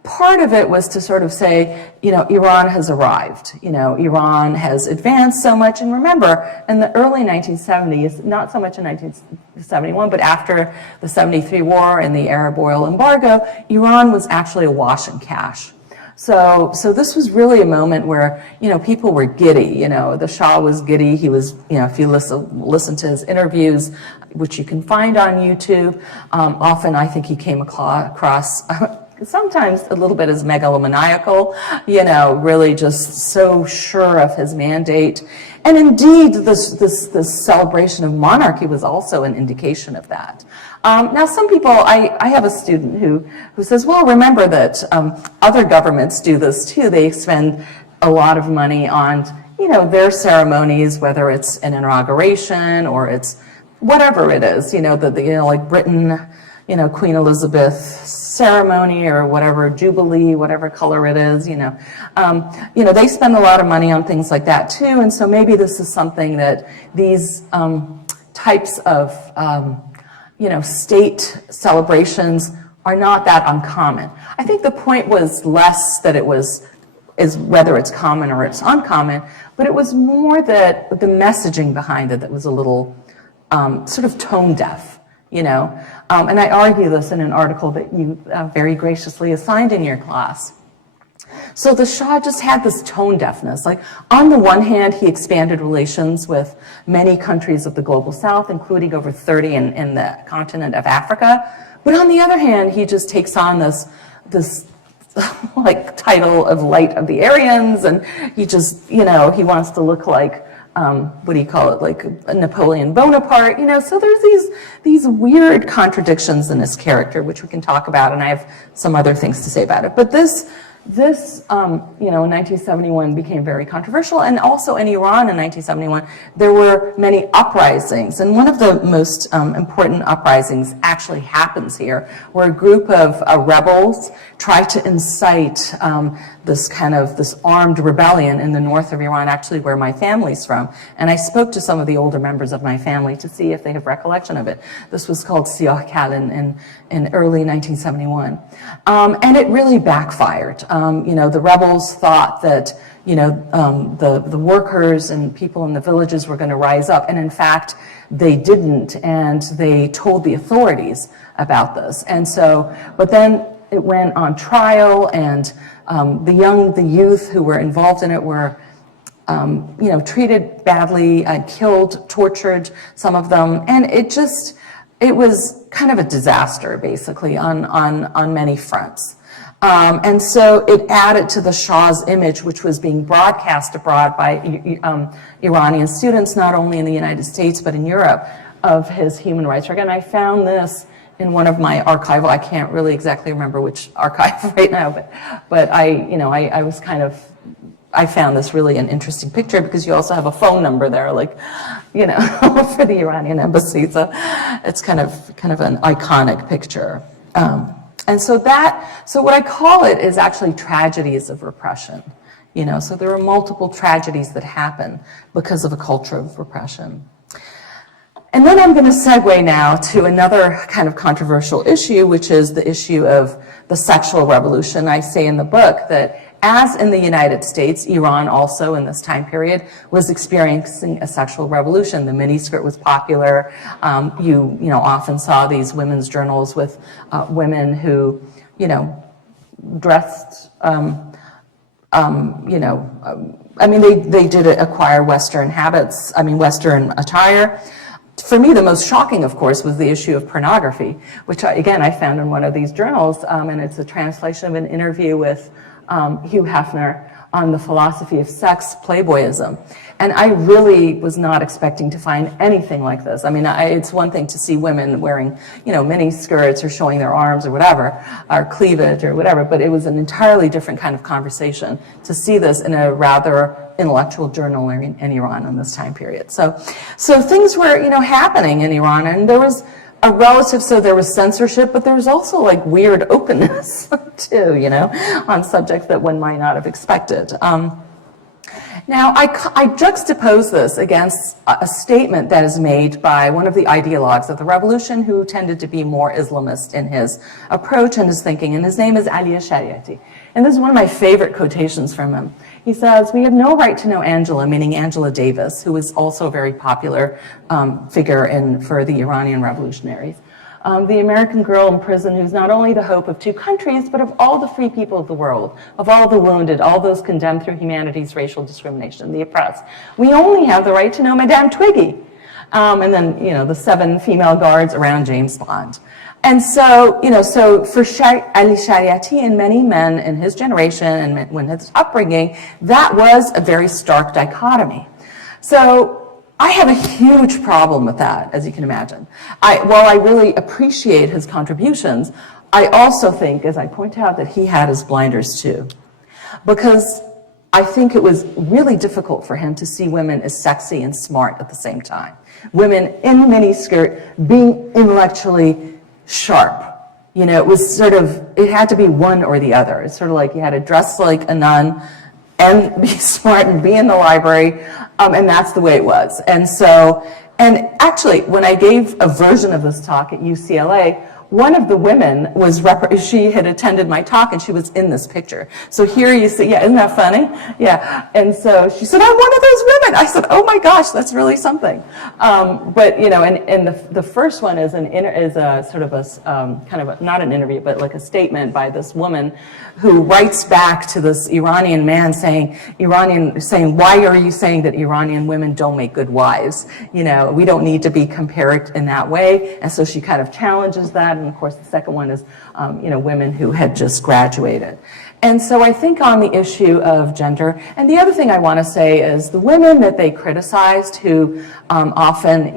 part of it was to sort of say, Iran has arrived. Iran has advanced so much. And remember, in the early 1970s, not so much in 1971, but after the 73 war and the Arab oil embargo, Iran was actually awash in cash. So this was really a moment where, people were giddy. The Shah was giddy. He was, if you listen to his interviews, which you can find on YouTube, often I think he came across sometimes a little bit as megalomaniacal, really just so sure of his mandate. And indeed, this celebration of monarchy was also an indication of that. Now, some people, I have a student who says, well, remember that other governments do this too. They spend a lot of money on, their ceremonies, whether it's an inauguration or it's whatever it is, like Britain, Queen Elizabeth's ceremony or whatever, Jubilee, whatever color it is, they spend a lot of money on things like that too. And so maybe this is something that these types of, state celebrations are not that uncommon. I think the point was less that is whether it's common or it's uncommon, but it was more that the messaging behind it that was a little sort of tone deaf. And I argue this in an article that you very graciously assigned in your class. So the Shah just had this tone deafness. Like, on the one hand, he expanded relations with many countries of the global south, including over 30 in the continent of Africa. But on the other hand, he just takes on this like title of Light of the Aryans, and he just, he wants to look like what do you call it, like Napoleon Bonaparte, so there's these weird contradictions in this character, which we can talk about, and I have some other things to say about it. But this in 1971 became very controversial, and also in Iran in 1971, there were many uprisings, and one of the most important uprisings actually happens here, where a group of rebels tried to incite this armed rebellion in the north of Iran, actually where my family's from. And I spoke to some of the older members of my family to see if they have recollection of it. This was called Siyah Kal in early 1971. And it really backfired. The rebels thought that, the workers and people in the villages were going to rise up. And in fact, they didn't. And they told the authorities about this. And so, but then it went on trial, and the youth who were involved in it were, treated badly, killed, tortured, some of them, and it was kind of a disaster, basically, on many fronts. And so it added to the Shah's image, which was being broadcast abroad by Iranian students, not only in the United States, but in Europe, of his human rights record. And I found this in one of my archival, I can't really exactly remember which archive right now, but I found this really an interesting picture, because you also have a phone number there, like, for the Iranian embassy. So it's kind of an iconic picture. And so what I call it is actually tragedies of repression. So there are multiple tragedies that happen because of a culture of repression. And then I'm going to segue now to another kind of controversial issue, which is the issue of the sexual revolution. I say in the book that, as in the United States, Iran also in this time period was experiencing a sexual revolution. The miniskirt was popular. You often saw these women's journals with women who, dressed, they did acquire Western habits, Western attire. For me, the most shocking, of course, was the issue of pornography, which, I found in one of these journals, and it's a translation of an interview with Hugh Hefner on the philosophy of sex, Playboyism. And I really was not expecting to find anything like this. It's one thing to see women wearing, mini skirts or showing their arms or whatever, or cleavage or whatever, but it was an entirely different kind of conversation to see this in a rather intellectual journal in Iran in this time period. So things were, happening in Iran, and there was there was censorship, but there was also like weird openness too, on subjects that one might not have expected. Now, I juxtapose this against a statement that is made by one of the ideologues of the revolution who tended to be more Islamist in his approach and his thinking, and his name is Ali Shariati. And this is one of my favorite quotations from him. He says, "We have no right to know Angela," meaning Angela Davis, who was also a very popular figure for the Iranian revolutionaries. The American girl in prison who's not only the hope of two countries, but of all the free people of the world, of all the wounded, all those condemned through humanity's racial discrimination, the oppressed. We only have the right to know Madame Twiggy. And then, the 7 female guards around James Bond. And so, so for Ali Shariati and many men in his generation and when his upbringing, that was a very stark dichotomy. So I have a huge problem with that, as you can imagine. While I really appreciate his contributions, I also think, as I point out, that he had his blinders too. Because I think it was really difficult for him to see women as sexy and smart at the same time. Women in miniskirt being intellectually sharp. It was it had to be one or the other. It's sort of like you had to dress like a nun and be smart and be in the library, and that's the way it was. And actually, when I gave a version of this talk at UCLA, one of the women she had attended my talk and she was in this picture. So here you see, isn't that funny? Yeah, and so she said, "I'm one of those women." I said, "Oh my gosh, that's really something." But and the first one is a sort of a not an interview, but like a statement by this woman who writes back to this Iranian man saying, "Why are you saying that Iranian women don't make good wives? We don't need to be compared in that way." And so she kind of challenges that. And of course, the second one is, women who had just graduated. And so I think on the issue of gender, and the other thing I want to say is the women that they criticized who often,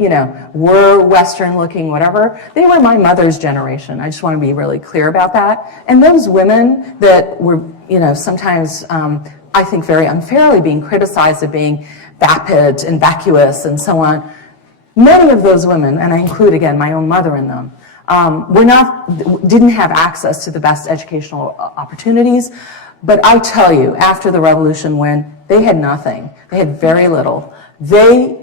were Western looking, whatever, they were my mother's generation. I just want to be really clear about that. And those women that were, sometimes, I think very unfairly being criticized of being vapid and vacuous and so on, many of those women, and I include again my own mother in them, didn't have access to the best educational opportunities. But I tell you, after the revolution, when they had nothing, they had very little, they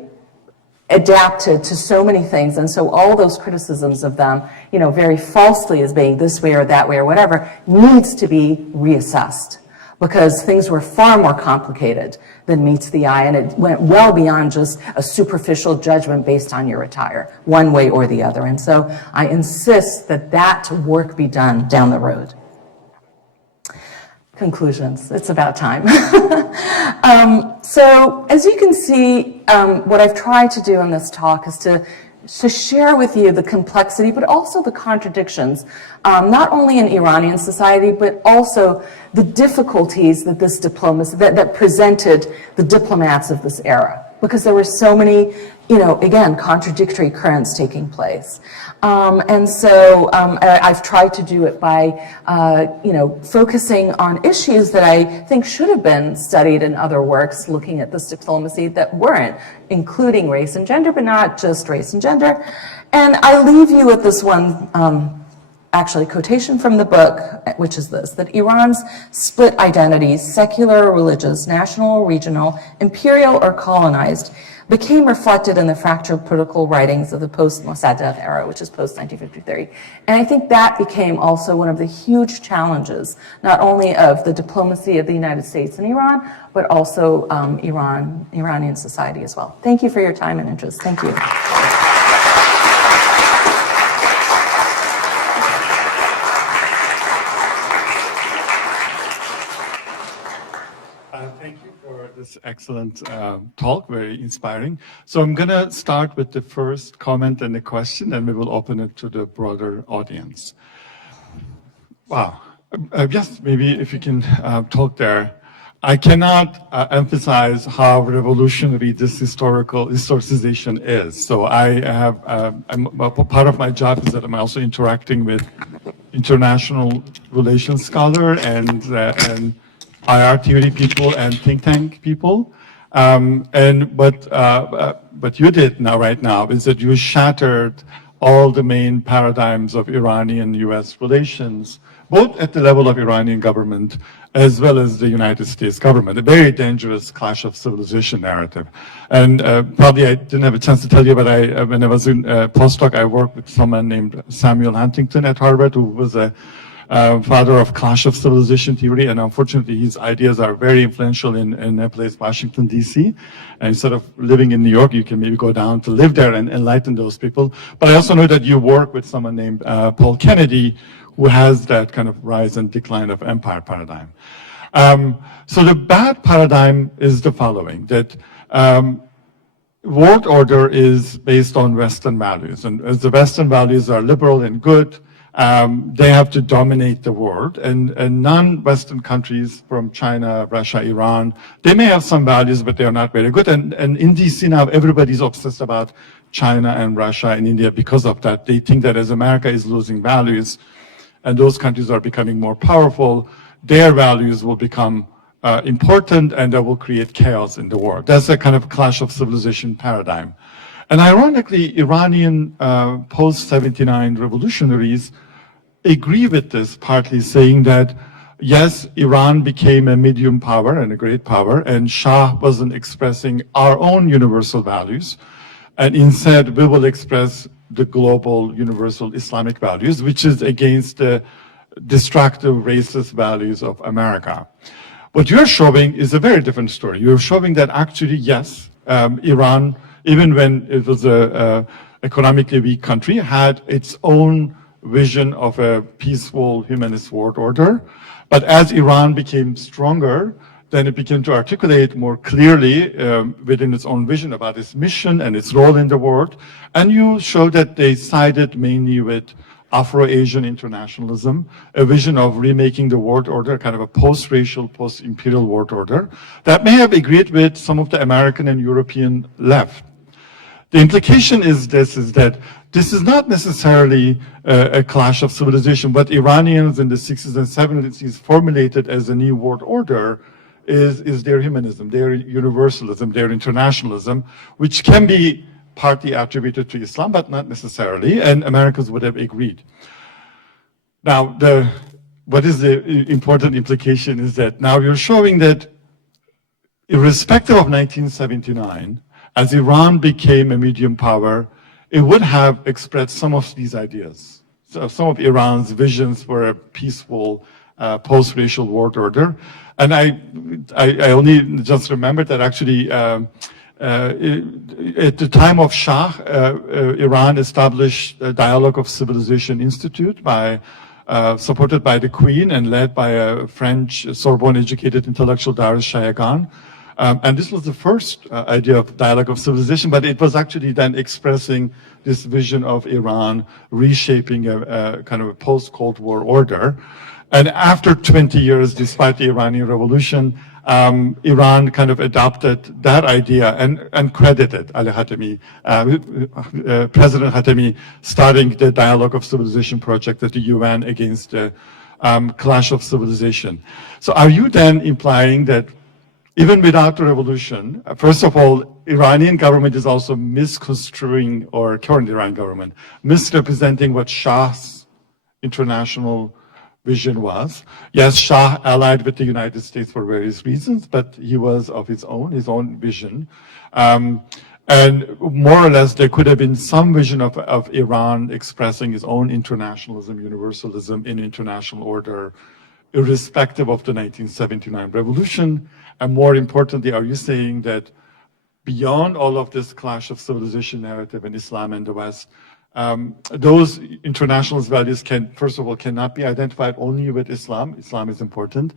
adapted to so many things. And so all those criticisms of them, very falsely as being this way or that way or whatever, needs to be reassessed. Because things were far more complicated than meets the eye, and it went well beyond just a superficial judgment based on your attire, one way or the other. And so I insist that that work be done down the road. Conclusions, it's about time. So as you can see, what I've tried to do in this talk is to share with you the complexity, but also the contradictions, not only in Iranian society, but also the difficulties that this diplomacy, that presented the diplomats of this era. Because there were so many, again, contradictory currents taking place. And so I've tried to do it by, focusing on issues that I think should have been studied in other works looking at this diplomacy that weren't, including race and gender, but not just race and gender. And I leave you with this one, actually, quotation from the book, which is this, that Iran's split identities, secular or religious, national or regional, imperial or colonized, became reflected in the fractured political writings of the post-Mossadegh era, which is post-1953. And I think that became also one of the huge challenges, not only of the diplomacy of the United States and Iran, but also Iranian society as well. Thank you for your time and interest. Thank you. Thank you for this excellent talk, very inspiring. So I'm going to start with the first comment and the question, and we will open it to the broader audience. Wow. Yes, maybe if you can talk there. I cannot emphasize how revolutionary this historicization is. So part of my job is that I'm also interacting with international relations scholar and IR theory people and think tank people. What you did right now is that you shattered all the main paradigms of Iranian-US relations both at the level of Iranian government as well as the United States government, a very dangerous clash of civilization narrative. And probably I didn't have a chance to tell you, but when I was in postdoc, I worked with someone named Samuel Huntington at Harvard, who was a father of clash of civilization theory, and unfortunately his ideas are very influential in a place, Washington, D.C. And instead of living in New York, you can maybe go down to live there and enlighten those people. But I also know that you work with someone named Paul Kennedy, who has that kind of rise and decline of empire paradigm. So the bad paradigm is the following, that world order is based on Western values. And as the Western values are liberal and good, they have to dominate the world. And non-Western countries from China, Russia, Iran, they may have some values, but they are not very good. And in DC now, everybody's obsessed about China and Russia and India because of that. They think that as America is losing values and those countries are becoming more powerful, their values will become important and that will create chaos in the world. That's a kind of clash of civilization paradigm. And ironically, Iranian post-79 revolutionaries agree with this, partly saying that, yes, Iran became a medium power and a great power, and Shah wasn't expressing our own universal values, and instead we will express the global universal Islamic values, which is against the destructive racist values of America. What you're showing is a very different story. You're showing that actually, yes, Iran, even when it was a economically weak country, had its own vision of a peaceful humanist world order. But as Iran became stronger, then it began to articulate more clearly within its own vision about its mission and its role in the world. And you show that they sided mainly with Afro-Asian internationalism, a vision of remaking the world order, kind of a post-racial, post-imperial world order, that may have agreed with some of the American and European left. The implication is that this is not necessarily a clash of civilization. What Iranians in the 60s and 70s formulated as a new world order is their humanism, their universalism, their internationalism, which can be partly attributed to Islam, but not necessarily, and Americans would have agreed. Now, what is the important implication is that now you're showing that irrespective of 1979, as Iran became a medium power, it would have expressed some of these ideas. So some of Iran's visions for a peaceful post-racial world order. And I only just remembered that actually at the time of Shah, Iran established a Dialogue of Civilization Institute supported by the Queen and led by a French Sorbonne-educated intellectual, Darius Shayagan. And this was the first idea of dialogue of civilization, but it was actually then expressing this vision of Iran reshaping a kind of a post-Cold War order. And after 20 years, despite the Iranian Revolution, Iran kind of adopted that idea and credited Ali Khatami, President Khatami, starting the Dialogue of Civilization project at the UN against the clash of civilization. So are you then implying that even without the revolution, first of all, Iranian government is also misconstruing, or current Iran government, misrepresenting what Shah's international vision was? Yes, Shah allied with the United States for various reasons, but he was of his own vision. And more or less, there could have been some vision of Iran expressing his own internationalism, universalism in international order, irrespective of the 1979 revolution. And more importantly, are you saying that beyond all of this clash of civilization narrative in Islam and the West, those internationalist values first of all, cannot be identified only with Islam. Islam is important.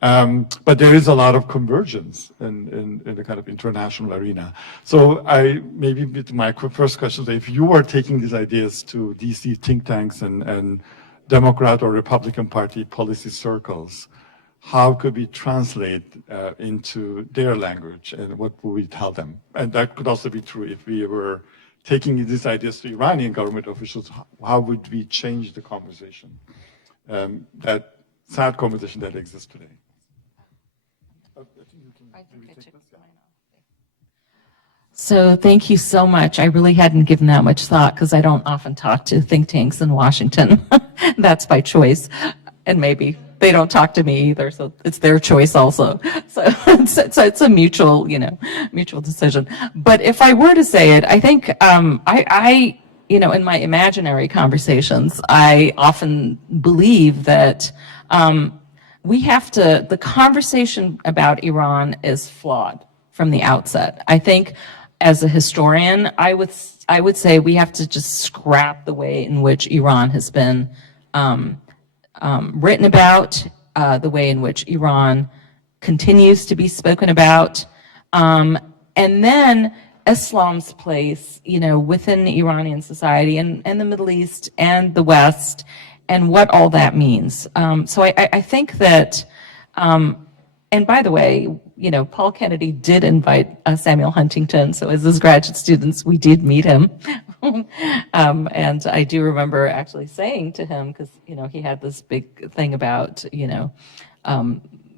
But there is a lot of convergence in the kind of international arena. So maybe with my first question, if you are taking these ideas to DC think tanks and Democrat or Republican Party policy circles, how could we translate into their language, and what would we tell them? And that could also be true if we were taking these ideas to Iranian government officials. How would we change the conversation, that sad conversation that exists today? So thank you so much. I really hadn't given that much thought because I don't often talk to think tanks in Washington. That's by choice. and maybe they don't talk to me either, so it's their choice also. So it's a mutual, mutual decision. But if I were to say it, I think I in my imaginary conversations, I often believe that the conversation about Iran is flawed from the outset. I think as a historian, I would say we have to just scrap the way in which Iran has been written about, the way in which Iran continues to be spoken about, and then Islam's place, within Iranian society and the Middle East and the West, and what all that means. So I think that, and by the way, Paul Kennedy did invite Samuel Huntington. So as his graduate students, we did meet him. And I do remember actually saying to him, because, he had this big thing about,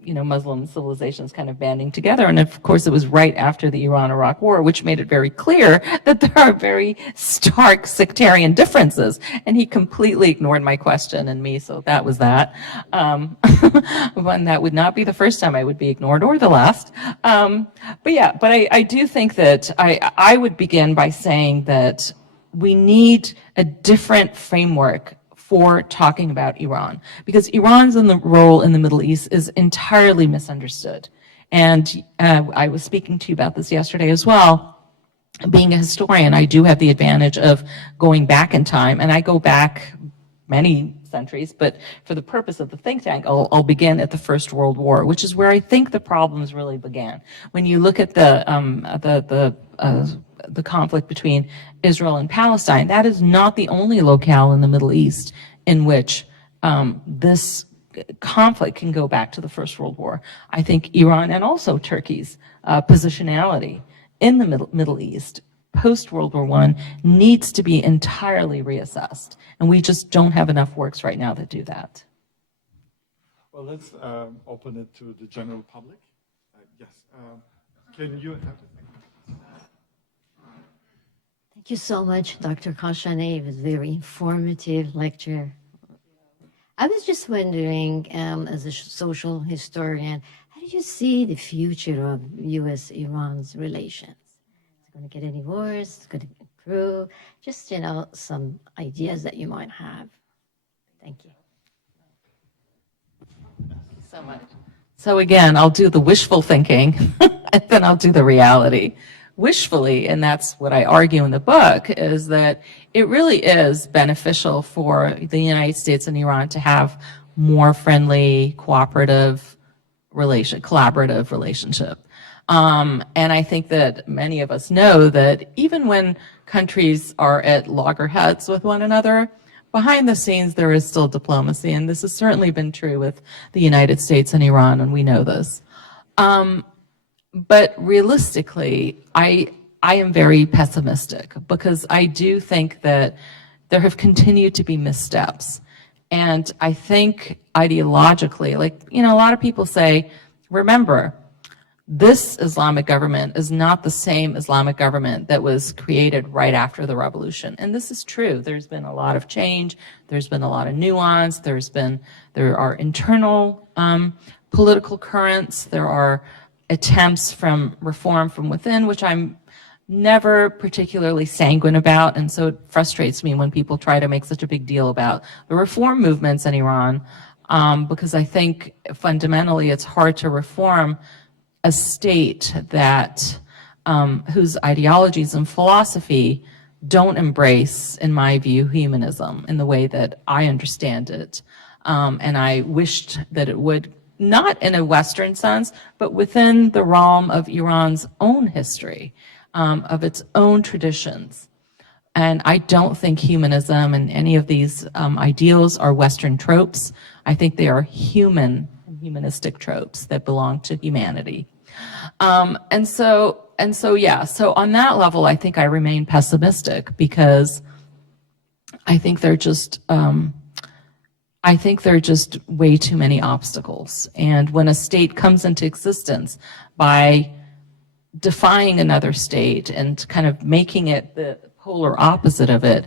Muslim civilizations kind of banding together. And of course, it was right after the Iran-Iraq War, which made it very clear that there are very stark sectarian differences. And he completely ignored my question and me, so that was that. And that would not be the first time I would be ignored, or the last. But I do think that I would begin by saying that we need a different framework for talking about Iran, because Iran's role in the Middle East is entirely misunderstood. And I was speaking to you about this yesterday as well. Being a historian, I do have the advantage of going back in time, and I go back many centuries, but for the purpose of the think tank, I'll begin at the First World War, which is where I think the problems really began. When you look at the conflict between Israel and Palestine, that is not the only locale in the Middle East in which this conflict can go back to the First World War. I think Iran and also Turkey's positionality in the Middle East post-World War I needs to be entirely reassessed. And we just don't have enough works right now that do that. Well, let's open it to the general public. Yes. Can you have Thank you so much, Dr. Kashani. It was a very informative lecture. I was just wondering, as a social historian, how do you see the future of U.S.-Iran's relations? Is it going to get any worse? Is it going to improve? Just, some ideas that you might have. Thank you. So much. So again, I'll do the wishful thinking, and then I'll do the reality. Wishfully, and that's what I argue in the book, is that it really is beneficial for the United States and Iran to have more friendly, collaborative relationship. And I think that many of us know that even when countries are at loggerheads with one another, behind the scenes there is still diplomacy, and this has certainly been true with the United States and Iran, and we know this. But realistically, I am very pessimistic, because I do think that there have continued to be missteps. And I think ideologically, a lot of people say, remember, this Islamic government is not the same Islamic government that was created right after the revolution. And this is true. There's been a lot of change. There's been a lot of nuance. There are internal political currents. There are attempts from reform from within, which I'm never particularly sanguine about, and so it frustrates me when people try to make such a big deal about the reform movements in Iran, because I think fundamentally it's hard to reform a state that whose ideologies and philosophy don't embrace, in my view, humanism in the way that I understand it, and I wished that it would, not in a Western sense, but within the realm of Iran's own history, of its own traditions. And I don't think humanism and any of these ideals are Western tropes. I think they are humanistic tropes that belong to humanity. So on that level, I think I remain pessimistic, because I think they're just way too many obstacles. And when a state comes into existence by defying another state and kind of making it the polar opposite of it,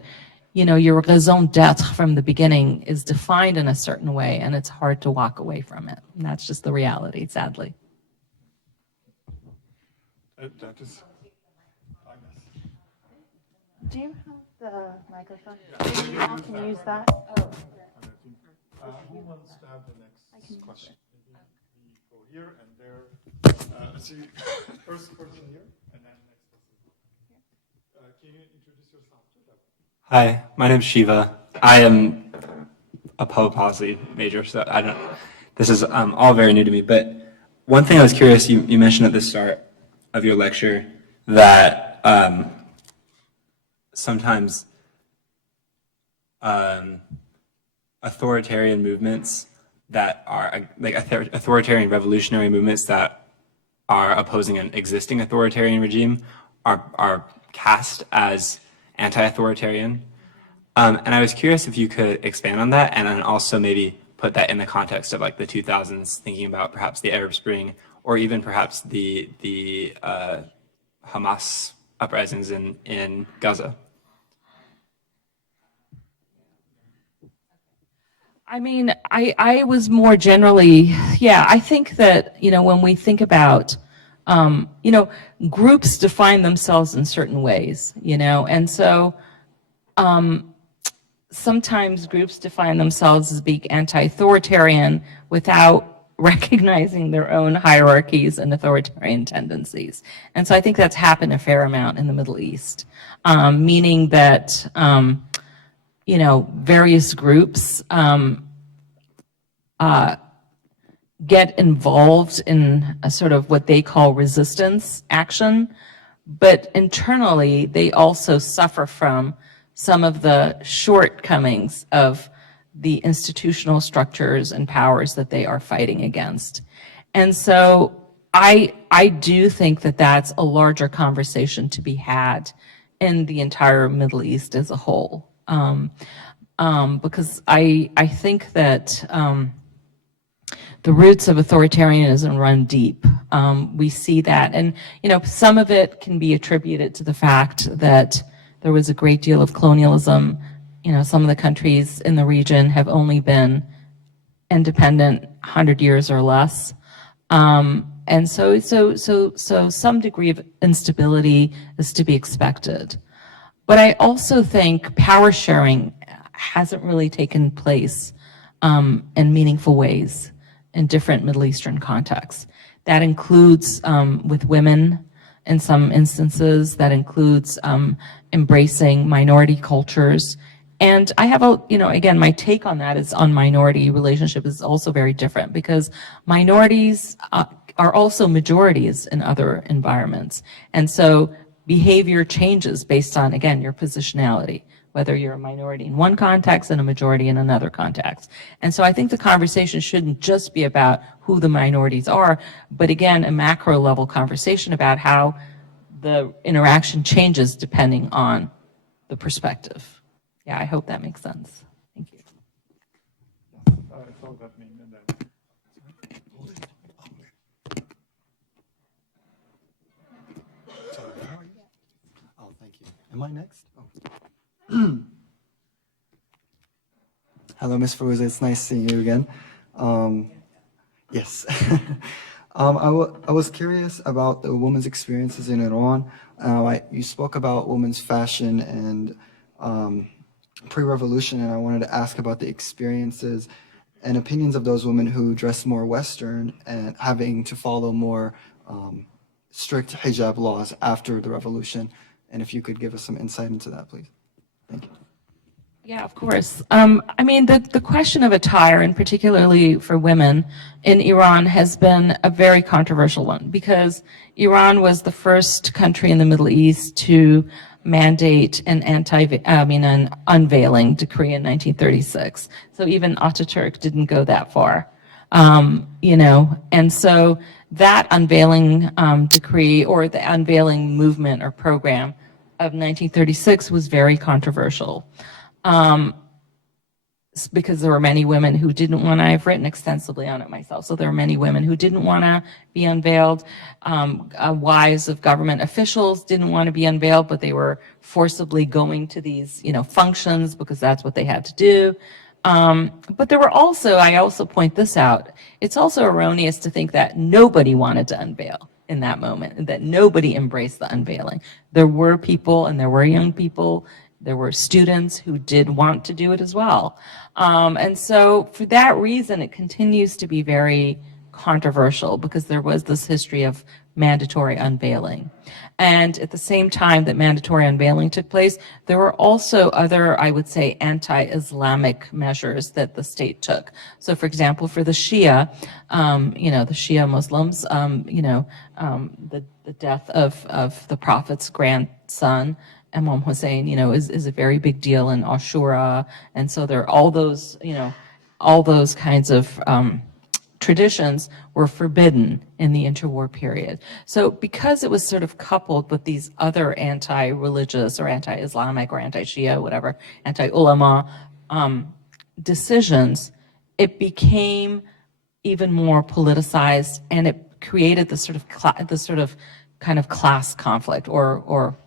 your raison d'être from the beginning is defined in a certain way, and it's hard to walk away from it. And that's just the reality, sadly. That is. Do you have the microphone? Maybe you all can use that. Who wants to have the next question? Maybe we go here and there. Let's see, first person here, and then next person. Can you introduce yourself to them? Hi, my name's Shiva. I am a public policy major, so I don't. This is all very new to me. But one thing I was curious, you mentioned at the start of your lecture that sometimes authoritarian movements that are like authoritarian revolutionary movements that are opposing an existing authoritarian regime are cast as anti-authoritarian. And I was curious if you could expand on that and then also maybe put that in the context of like the 2000s, thinking about perhaps the Arab Spring or even perhaps the Hamas uprisings in Gaza. I mean, I was more generally, I think that, when we think about, groups define themselves in certain ways, and so sometimes groups define themselves as being anti-authoritarian without recognizing their own hierarchies and authoritarian tendencies. And so I think that's happened a fair amount in the Middle East, meaning that various groups get involved in a sort of what they call resistance action, but internally they also suffer from some of the shortcomings of the institutional structures and powers that they are fighting against. And so I do think that that's a larger conversation to be had in the entire Middle East as a whole. Because I think that the roots of authoritarianism run deep. We see that, and some of it can be attributed to the fact that there was a great deal of colonialism. Some of the countries in the region have only been independent 100 years or less, and so some degree of instability is to be expected. But I also think power sharing hasn't really taken place in meaningful ways in different Middle Eastern contexts. That includes with women in some instances, that includes embracing minority cultures. And I have again, my take on that is on minority relationship is also very different because minorities are also majorities in other environments. And so behavior changes based on, again, your positionality, whether you're a minority in one context and a majority in another context. And so I think the conversation shouldn't just be about who the minorities are, but again, a macro level conversation about how the interaction changes depending on the perspective. Yeah, I hope that makes sense. Thank you. I thought that meant that. Oh, thank you. Am I next? Hello, Ms. Firoozeh. It's nice seeing you again. Yes. I was curious about the women's experiences in Iran. You spoke about women's fashion and pre-revolution, and I wanted to ask about the experiences and opinions of those women who dress more Western and having to follow more strict hijab laws after the revolution. And if you could give us some insight into that, please. Thank you. Yeah, of course. I mean, the question of attire, and particularly for women in Iran, has been a very controversial one because Iran was the first country in the Middle East to mandate an unveiling decree in 1936. So even Ataturk didn't go that far, and so that unveiling decree or the unveiling movement or program of 1936 was very controversial. because there were many women who didn't want to, I've written extensively on it myself, so there were many women who didn't want to be unveiled. Wives of government officials didn't want to be unveiled, but they were forcibly going to these, functions because that's what they had to do. But there were also, I also point this out, it's also erroneous to think that nobody wanted to unveil in that moment, that nobody embraced the unveiling. There were people, and there were young people, there were students who did want to do it as well. And so for that reason, it continues to be very controversial because there was this history of mandatory unveiling. And at the same time that mandatory unveiling took place, there were also other, I would say, anti-Islamic measures that the state took. So for example, for the Shia, the Shia Muslims, the death of the Prophet's grandson, Imam Hussein, is a very big deal in Ashura. And so there are all those kinds of traditions were forbidden in the interwar period. So because it was sort of coupled with these other anti-religious or anti-Islamic or anti-Shia, whatever, anti-ulama decisions, it became even more politicized, and it created this sort of kind of class conflict or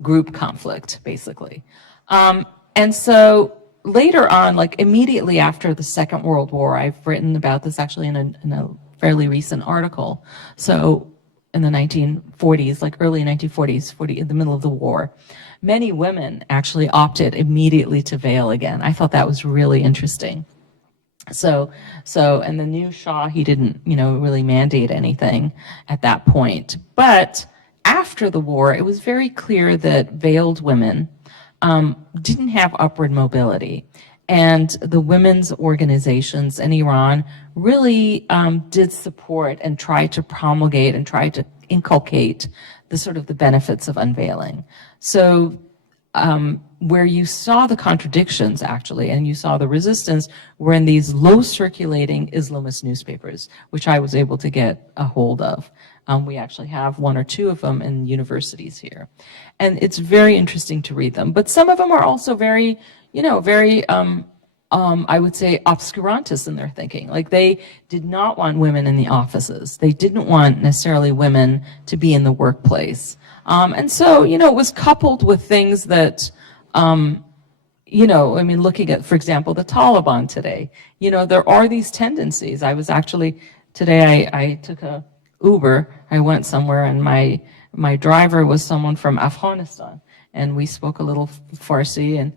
group conflict, basically. And so later on, like immediately after the Second World War, I've written about this actually in a fairly recent article. So in the 1940s, like early 1940s, in the middle of the war, many women actually opted immediately to veil again. I thought that was really interesting. So, and the new Shah, he didn't, really mandate anything at that point. But after the war, it was very clear that veiled women didn't have upward mobility. And the women's organizations in Iran really did support and try to promulgate and try to inculcate the benefits of unveiling. So where you saw the contradictions, actually, and you saw the resistance, were in these low-circulating Islamist newspapers, which I was able to get a hold of. We actually have one or two of them in universities here. And it's very interesting to read them. But some of them are also very, I would say, obscurantist in their thinking. Like, they did not want women in the offices. They didn't want necessarily women to be in the workplace. And so, it was coupled with things that, looking at, for example, the Taliban today, there are these tendencies. I was actually, today I took a Uber, I went somewhere, and my driver was someone from Afghanistan, and we spoke a little Farsi, and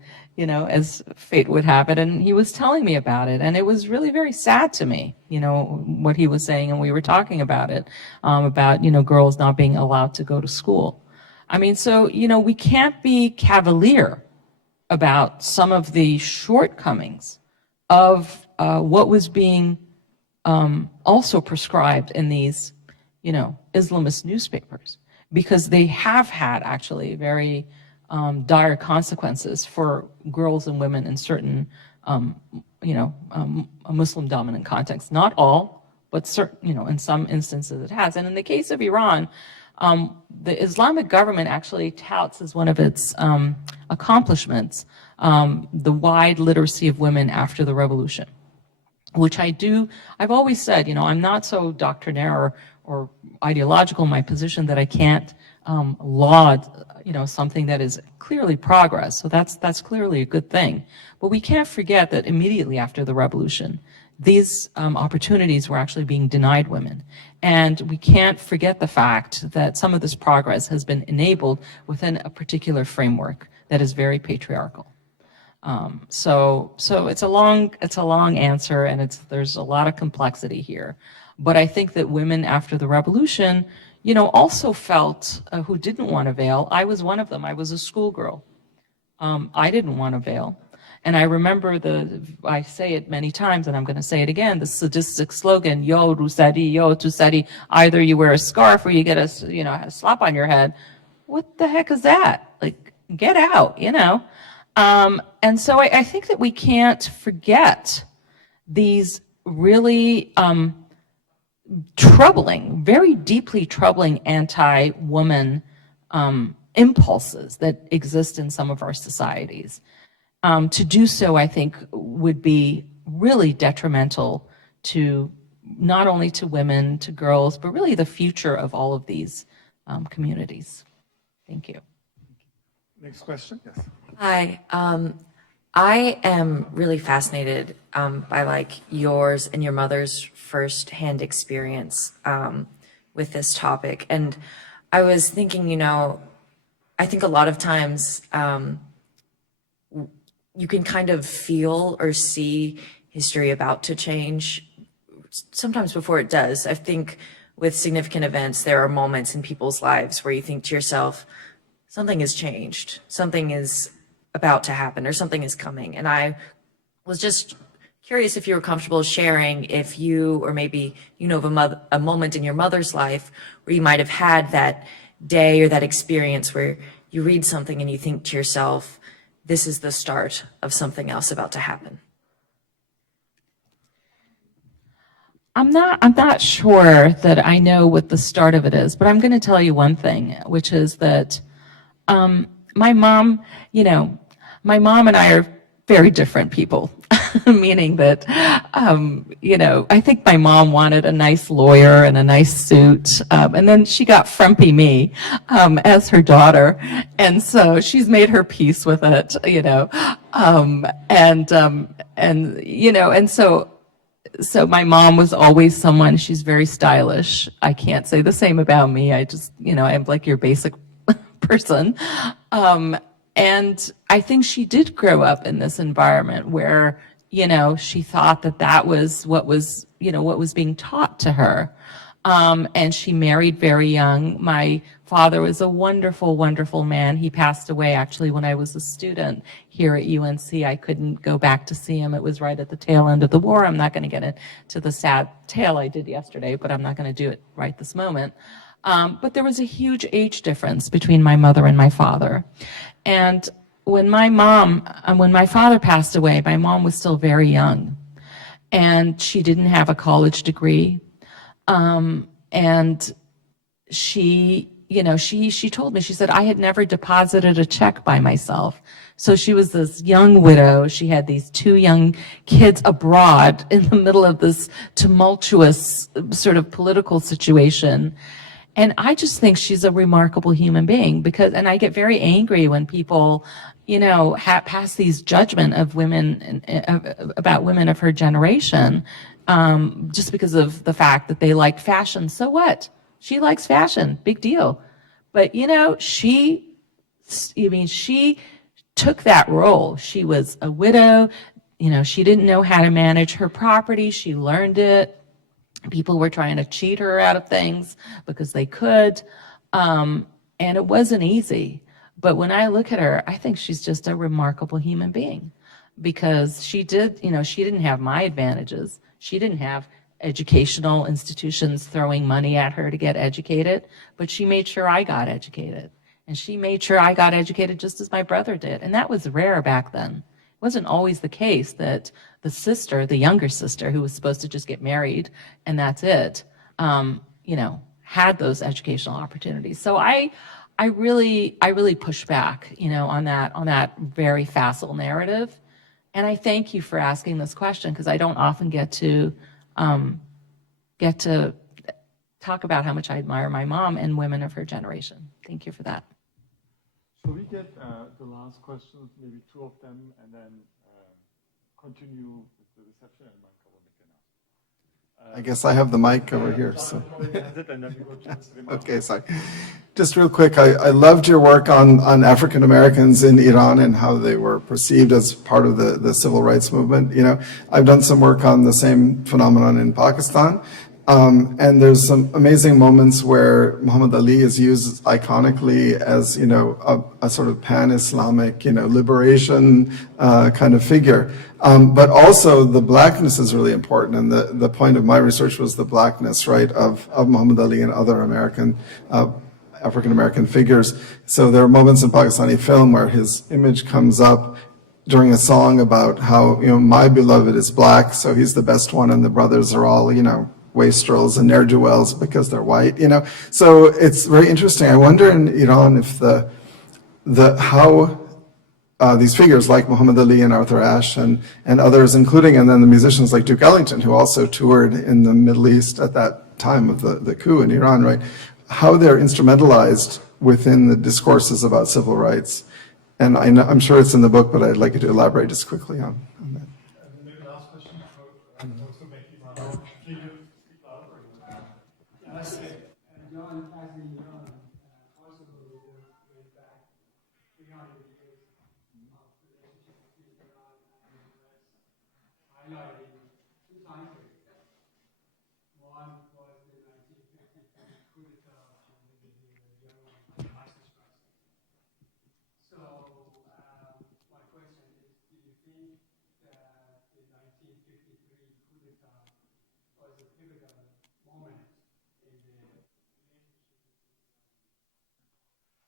as fate would have it, and he was telling me about it, and it was really very sad to me, what he was saying, and we were talking about it, about girls not being allowed to go to school. I mean, so we can't be cavalier about some of the shortcomings of what was being also prescribed in these Islamist newspapers, because they have had actually very dire consequences for girls and women in certain, Muslim-dominant contexts. Not all, but certain, in some instances it has. And in the case of Iran, the Islamic government actually touts as one of its accomplishments the wide literacy of women after the revolution, which I've always said, I'm not so doctrinaire or ideological in my position that I can't laud, something that is clearly progress. So that's clearly a good thing. But we can't forget that immediately after the revolution, these opportunities were actually being denied women. And we can't forget the fact that some of this progress has been enabled within a particular framework that is very patriarchal. So it's a long answer, and there's a lot of complexity here. But I think that women after the revolution, also felt who didn't want to veil. I was one of them. I was a schoolgirl. I didn't want to veil. And I remember I say it many times, and I'm going to say it again, the sadistic slogan, yo Rusadi, yo Tusadi, either you wear a scarf or you get a slap on your head. What the heck is that? Like, get out, And so I think that we can't forget these really troubling, very deeply troubling anti-woman impulses that exist in some of our societies. to do so, I think, would be really detrimental to not only to women, to girls, but really the future of all of these communities. Thank you. Next question, yes. Hi. I am really fascinated by like yours and your mother's firsthand experience with this topic. And I was thinking, you know, I think a lot of times you can kind of feel or see history about to change sometimes before it does. I think with significant events, there are moments in people's lives where you think to yourself, something has changed, something is about to happen, or something is coming. And I was just curious if you were comfortable sharing if you, or maybe you know of a moment in your mother's life where you might have had that day or that experience where you read something and you think to yourself, this is the start of something else about to happen. I'm not sure that I know what the start of it is, but I'm going to tell you one thing, which is that my mom, you know, my mom and I are very different people, meaning that, you know, I think my mom wanted a nice lawyer and a nice suit, and then she got frumpy me as her daughter, and so she's made her peace with it, you know, and you know, and so my mom was always someone, she's very stylish. I can't say the same about me. I just, you know, I'm like your basic person. And I think she did grow up in this environment where, you know, she thought that that was what was, you know, what was being taught to her. And she married very young. My father was a wonderful, wonderful man. He passed away actually when I was a student here at UNC. I couldn't go back to see him. It was right at the tail end of the war. I'm not going to get into the sad tale I did yesterday, but I'm not going to do it right this moment. But there was a huge age difference between my mother and my father. And when my father passed away, my mom was still very young. And she didn't have a college degree. And she, you know, she told me, she said, I had never deposited a check by myself. So she was this young widow. She had these 2 young kids abroad in the middle of this tumultuous sort of political situation. And I just think she's a remarkable human being because, and I get very angry when people, you know, pass these judgment of women, about women of her generation, just because of the fact that they like fashion. So what? She likes fashion, big deal. But, you know, she took that role. She was a widow, you know, she didn't know how to manage her property. She learned it. People were trying to cheat her out of things because they could. And it wasn't easy. But when I look at her, I think she's just a remarkable human being because she did, you know, she didn't have my advantages. She didn't have educational institutions throwing money at her to get educated, but she made sure I got educated. And she made sure I got educated just as my brother did. And that was rare back then. It wasn't always the case that the sister, the younger sister, who was supposed to just get married and that's it, you know, had those educational opportunities. So I really push back, you know, on that very facile narrative. And I thank you for asking this question because I don't often get to talk about how much I admire my mom and women of her generation. Thank you for that. So we get the last questions, maybe 2 of them, and then continue with the reception and I guess I have the mic over here. So. Okay, sorry. Just real quick, I loved your work on African Americans in Iran and how they were perceived as part of the civil rights movement. You know, I've done some work on the same phenomenon in Pakistan. And there's some amazing moments where Muhammad Ali is used iconically as, you know, a sort of pan-Islamic, you know, liberation kind of figure. But also the blackness is really important. And the point of my research was the blackness, right, of Muhammad Ali and other African-American figures. So there are moments in Pakistani film where his image comes up during a song about how, you know, my beloved is black, so he's the best one, and the brothers are all, you know, wastrels and ne'er-do-wells because they're white, you know. So it's very interesting. I wonder in Iran if how these figures like Muhammad Ali and Arthur Ashe and others, including, and then the musicians like Duke Ellington, who also toured in the Middle East at that time of the coup in Iran, right? How they're instrumentalized within the discourses about civil rights. And I'm sure it's in the book, but I'd like you to elaborate just quickly on that. Maybe last question for those who make you can you speak louder? Yes. John, as in Iran, also went back 300 years of relationship between Iran and the US, highlighting two time periods. One was the 1953 coup d'etat and the Iranian ISIS crisis. So my question is, do you think that the 1953 coup d'etat was a pivotal moment in the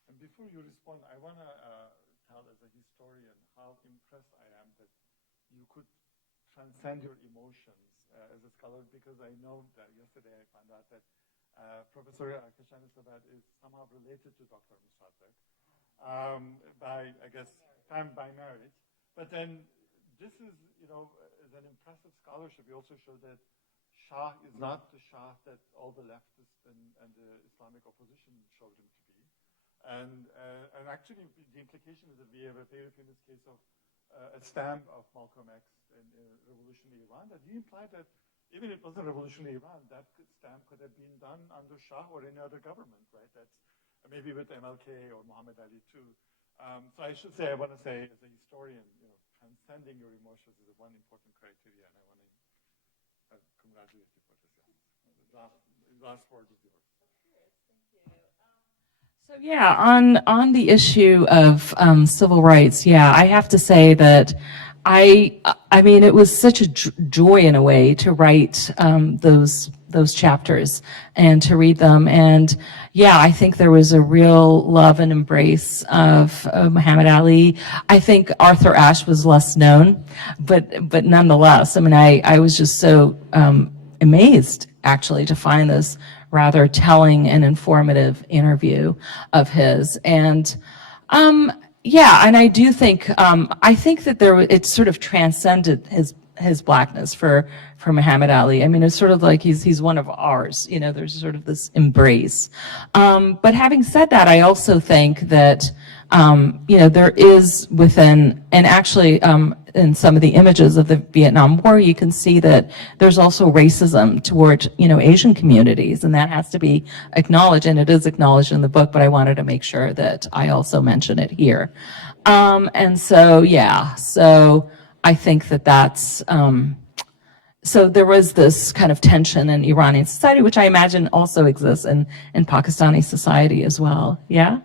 And before you respond, I want to tell as a historian how impressed I am that you could transcend your emotions as a scholar, because I know that yesterday I found out that Professor Kashani-Sabet is somehow related to Dr. Mossadegh by, I guess, by marriage. But then this is, is an impressive scholarship. You also show that Shah is not the Shah that all the leftists and the Islamic opposition showed him to be. And actually, the implication is that we have a very famous case of a stamp of Malcolm X in revolutionary Iran, that he implied that even if it wasn't revolutionary Iran, that stamp could have been done under Shah or any other government, right? That's maybe with MLK or Muhammad Ali too. So I should say, I want to say, as a historian, transcending your emotions is one important criteria, and I want to congratulate you for this. Last word is yours. So yeah, on the issue of civil rights, yeah, I have to say that I mean, it was such a joy in a way to write those chapters and to read them. And yeah, I think there was a real love and embrace of Muhammad Ali. I think Arthur Ashe was less known, but nonetheless, I mean, I was just so amazed actually to find this rather telling and informative interview of his. And yeah, and I do think I think that it sort of transcended his blackness for Muhammad Ali. I mean, it's sort of like he's one of ours. There's sort of this embrace. But having said that, I also think that there is within, and actually in some of the images of the Vietnam War, you can see that there's also racism toward, Asian communities, and that has to be acknowledged, and it is acknowledged in the book, but I wanted to make sure that I also mention it here. And so, yeah, so I think that's, so there was this kind of tension in Iranian society, which I imagine also exists in Pakistani society as well. Yeah?